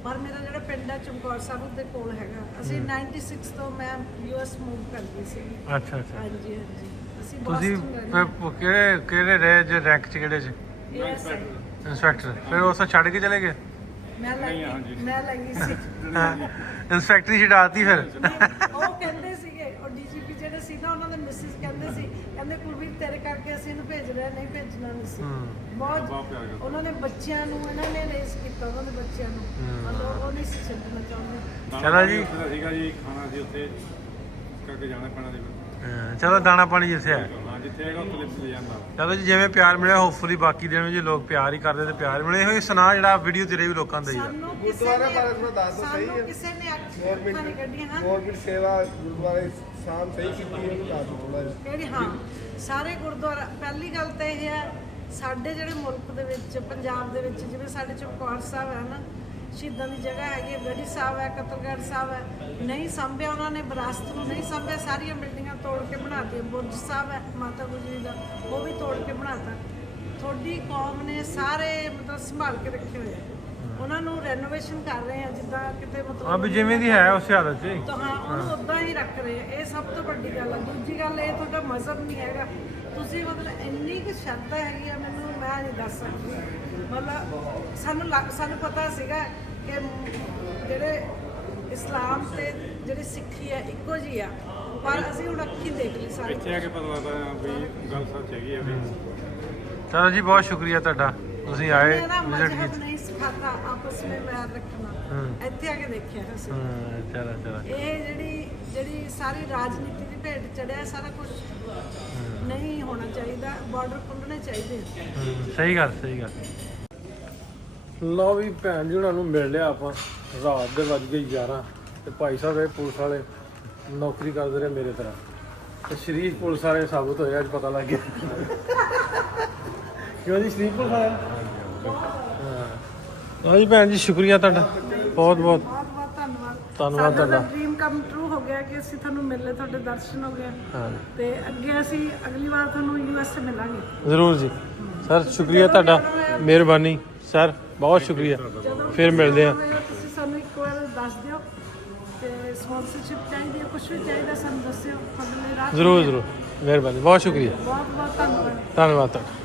ਪਰ ਮੇਰਾ ਜਿਹੜਾ ਪਿੰਡ ਹੈ ਚਮਕੌਰ ਸਾਹਿਬ ਦੇ ਕੋਲ ਹੈਗਾ। ਅਸੀਂ 96 ਤੋਂ ਮੈਂ US ਮੂਵ ਕਰ ਗਈ ਸੀ। ਅੱਛਾ ਅੱਛਾ। ਹਾਂਜੀ ਹਾਂਜੀ। ਅਸੀਂ ਤੁਸੀਂ ਬੋਸਟਨ ਰਹਿੰਦੇ ਹਾਂ। ਕਿਹੜੇ ਰਹੇ ਜੇ ਰੈਂਕ ਚ? ਕਿਹੜੇ ਚ? ASI ਇੰਸਪੈਕਟਰ ਫਿਰ ਉਸ ਛੱਡ ਕੇ ਚਲੇ ਗਏ ਮੈਂ ਲੱਗੀ ਸੀ ਇੰਸਪੈਕਟਰ ਛਡਾਤੀ ਫਿਰ ਉਹ ਕਹਿੰਦੇ ਸੀਗੇ ਉਹ ਡੀਜੀਪੀ ਜਿਹੜੇ ਸੀ ਨਾ ਉਹਨਾਂ ਦੇ ਮਿਸਿਸ ਕਹਿੰਦੇ ਕੁਲਵੀਰ ਤੇਰੇ ਕਰਕੇ ਅਸੀਂ ਇਹਨੂੰ ਭੇਜ ਰਹੇ ਨਹੀਂ ਭੇਜਣਾ ਨਹੀਂ ਸੀ ਬਹੁਤ ਉਹਨਾਂ ਨੇ ਬੱਚਿਆਂ ਨੂੰ ਇਹਨਾਂ ਨੇ ਰੇਸ ਕੀਤਾ ਉਹਨਾਂ ਦੇ ਬੱਚਿਆਂ ਨੂੰ ਮਤਲਬ ਉਹ ਨਹੀਂ ਸੀ ਛੱਡਣਾ ਚਾਹੁੰਦੇ ਚਲੋ ਜੀ ਸੀਗਾ ਜੀ ਖਾਣਾ ਸੀ ਉੱਥੇ ਕਰਕੇ ਜਾਣਾ ਪੈਣਾ ਸੀ ਚਲੋ ਦਾਣਾ ਪਾਣੀ ਜਿੱਥੇ ਹੈ ਹਾਂ ਜਿੱਥੇ ਹੈਗਾ ਉੱਥੇ ਲੈ ਜਾਂਦਾ ਚਲੋ ਜੀ ਜਿਵੇਂ ਪਿਆਰ ਮਿਲਿਆ ਹੋਪਫੁਲੀ ਬਾਕੀ ਦਿਨ ਵੀ ਜੇ ਲੋਕ ਪਿਆਰ ਹੀ ਕਰਦੇ ਤੇ ਪਿਆਰ ਮਿਲੇ ਹੋਏ ਸੁਣਾ ਜਿਹੜਾ ਵੀਡੀਓ ਤੇਰੇ ਵੀ ਲੋਕਾਂ ਦਾ ਹੀ ਆ ਸਾਨੂੰ ਗੁਰਦੁਆਰਾ ਬਾਰੇ ਥੋੜਾ ਦੱਸ ਦਿਓ ਸਹੀ ਹੈ ਕਿਸੇ ਨੇ ਅੱਖਾਂ ਨਹੀਂ ਕੱਢੀਆਂ ਹਾਂ ਗਵਰਨਮੈਂਟ ਸੇਵਾ ਗੁਰਦੁਆਰੇ ਸ਼ਾਮ ਸਹੀ ਕੀਤੀ ਇਹਨੂੰ ਦੱਸ ਦਿਓ ਥੋੜਾ ਜਿਹਾ ਕਿਹੜੀ ਹਾਂ ਸਾਰੇ ਗੁਰਦੁਆਰਾ ਪਹਿਲੀ ਗੱਲ ਤਾਂ ਇਹ ਹੈ ਸਾਡੇ ਜਿਹੜੇ ਮੁਲਕ ਦੇ ਵਿੱਚ ਪੰਜਾਬ ਦੇ ਵਿੱਚ ਜਿਵੇਂ ਸਾਡੇ ਚਮਕੌਰ ਸਾਹਿਬ ਹੈ ਨਾ ਸ਼ਹੀਦਾਂ ਦੀ ਜਗ੍ਹਾ ਹੈਗੀ ਗੜੀ ਸਾਹਿਬ ਹੈ ਕਤਲਗੜ੍ਹ ਸਾਹਿਬ ਹੈ ਨਹੀਂ ਸੰਭਿਆ ਉਹਨਾਂ ਨੇ ਵਿਰਾਸਤ ਨੂੰ ਨਹੀਂ ਸੰਭਿਆ ਸਾਰੀਆਂ ਬਿਲਡਿੰਗਾਂ ਤੋੜ ਕੇ ਬਣਾਤੀਆਂ ਬੁਰਜ ਸਾਹਿਬ ਹੈ ਮਾਤਾ ਗੁਜਰੀ ਦਾ ਉਹ ਵੀ ਤੋੜ ਕੇ ਬਣਾਤਾ ਤੁਹਾਡੀ ਕੌਮ ਨੇ ਸਾਰੇ ਮਤਲਬ ਸੰਭਾਲ ਕੇ ਰੱਖੇ ਹੋਏ ਆ ਉਹਨਾਂ ਨੂੰ ਰੈਨੋਵੇਸ਼ਨ ਕਰ ਰਹੇ ਆ ਜਿੱਦਾਂ ਕਿਤੇ ਮਤਲਬ ਆ ਵੀ ਜਿਵੇਂ ਦੀ ਹੈ ਉਸ ਹਾਲਤ 'ਚ ਤਾਂ ਹਾਂ ਉਹਨੂੰ ਉਦਾਂ ਹੀ ਰੱਖ ਰਹੇ ਆ ਇਹ ਸਭ ਤੋਂ ਵੱਡੀ ਗੱਲ ਹੈ ਦੂਜੀ ਗੱਲ ਇਹ ਤੁਹਾਡਾ ਮਜ਼ਹਬ ਨਹੀਂ ਹੈਗਾ ਤੁਸੀਂ ਮਤਲਬ ਇੰਨੀ ਕਿ ਸ਼ਰਧਾ ਹੈਗੀ ਆ ਮੈਨੂੰ ਮੈਂ ਨਹੀਂ ਦੱਸ ਸਕਦੀ ਮਤਲਬ ਸਾਨੂੰ ਪਤਾ ਸੀਗਾ ਕਿ ਜਿਹੜੇ ਇਸਲਾਮ ਤੇ ਜਿਹੜੀ ਸਿੱਖੀ ਹੈ ਇੱਕੋ ਜਿਹੀ ਆ ਪਰ ਅਸੀਂ ਹੁਣ ਅੱਖੀਂ ਦੇਖ ਲਈ ਸਾਰੇ ਇੱਥੇ ਆ ਕੇ ਪਤਾ ਲੱਗਦਾ ਵੀ ਗੱਲ ਸੱਚ ਹੈਗੀ ਆ ਵੀ ਚਲੋ ਜੀ ਬਹੁਤ ਸ਼ੁਕਰੀਆ ਤੁਹਾਡਾ ਤੁਸੀਂ ਆਏ ਮੇਰਾ ਵਿਜ਼ਿਟ ਮਜ਼ਹਬ ਕੀਤਾ ਨਹੀਂ ਸਿਖਾਤਾ ਆਪਸ ਵਿੱਚ ਮੈਰ ਰੱਖਣਾ ਇੱਥੇ ਆ ਕੇ ਦੇਖਿਆ ਅਸੀਂ ਚਲੋ ਇਹ ਜਿਹੜੀ ਸਾਰੀ ਰਾਜਨੀਤੀ ਦੀ ਭੇਟ ਚੜਿਆ ਸਾਰਾ ਕੁਝ ਨਹੀਂ ਹੋਣਾ ਚਾਹੀਦਾ ਬਾਰਡਰ ਖੁੱਲਣੇ ਚਾਹੀਦੇ ਸਹੀ ਗੱਲ ਲਓ ਵੀ ਭੈਣ ਜੀ ਉਹਨਾਂ ਨੂੰ ਮਿਲ ਲਿਆ ਆਪਾਂ ਰਾਤ ਦੇ ਵੱਜ ਗਏ 11 ਤੇ ਭਾਈ ਸਾਹਿਬ ਇਹ ਪੁਲਿਸ ਵਾਲੇ ਨੌਕਰੀ ਕਰਦੇ ਰਹੇ ਮੇਰੇ ਤਰ੍ਹਾਂ ਤੇ ਸ਼ਰੀਫ ਪੁਲਿਸ ਵਾਲੇ ਸਾਬਤ ਹੋਏ ਅੱਜ ਪਤਾ ਲੱਗ ਗਿਆ ਕਿਉਂ ਜੀ ਸ਼ਰੀਫ ਪੁਲਿਸ ਵਾਲੇ ਹਾਂ ਜੀ ਭੈਣ ਜੀ ਸ਼ੁਕਰੀਆ ਤੁਹਾਡਾ ਬਹੁਤ ਬਹੁਤ ਧੰਨਵਾਦ ਤੁਹਾਡਾ ਡ੍ਰੀਮ ਕਮ ਟਰੂ ਹੋ ਗਿਆ ਕਿ ਅਸੀਂ ਤੁਹਾਨੂੰ ਮਿਲੇ ਤੁਹਾਡੇ ਦਰਸ਼ਨ ਹੋ ਗਏ ਤੇ ਅੱਗੇ ਅਸੀਂ ਅਗਲੀ ਵਾਰ ਤੁਹਾਨੂੰ ਯੂਐਸਏ ਮਿਲਾਂਗੇ ਜ਼ਰੂਰ ਜੀ ਸਰ ਸ਼ੁਕਰੀਆ ਤੁਹਾਡਾ ਮਿਹਰਬਾਨੀ ਸਰ ਬਹੁਤ ਸ਼ੁਕਰੀਆ ਫਿਰ ਮਿਲਦੇ ਆ ਤੁਸੀਂ ਸਾਨੂੰ ਇੱਕ ਵਾਰ ਦੱਸ ਦਿਓ ਤੇ ਸਪਾਂਸਰਸ਼ਿਪ ਚਾਹੀਦੀ ਹੈ ਕੁਝ ਵੀ ਚਾਹੀਦਾ ਸਾਨੂੰ ਦੱਸਿਓ ਤੁਹਾਡੇ ਲਈ ਰਾਹ ਜ਼ਰੂਰ ਮਿਹਰਬਾਨੀ ਬਹੁਤ ਸ਼ੁਕਰੀਆ ਬਹੁਤ ਧੰਨਵਾਦ ਧੰਨਵਾਦ ਤੁਹਾਡਾ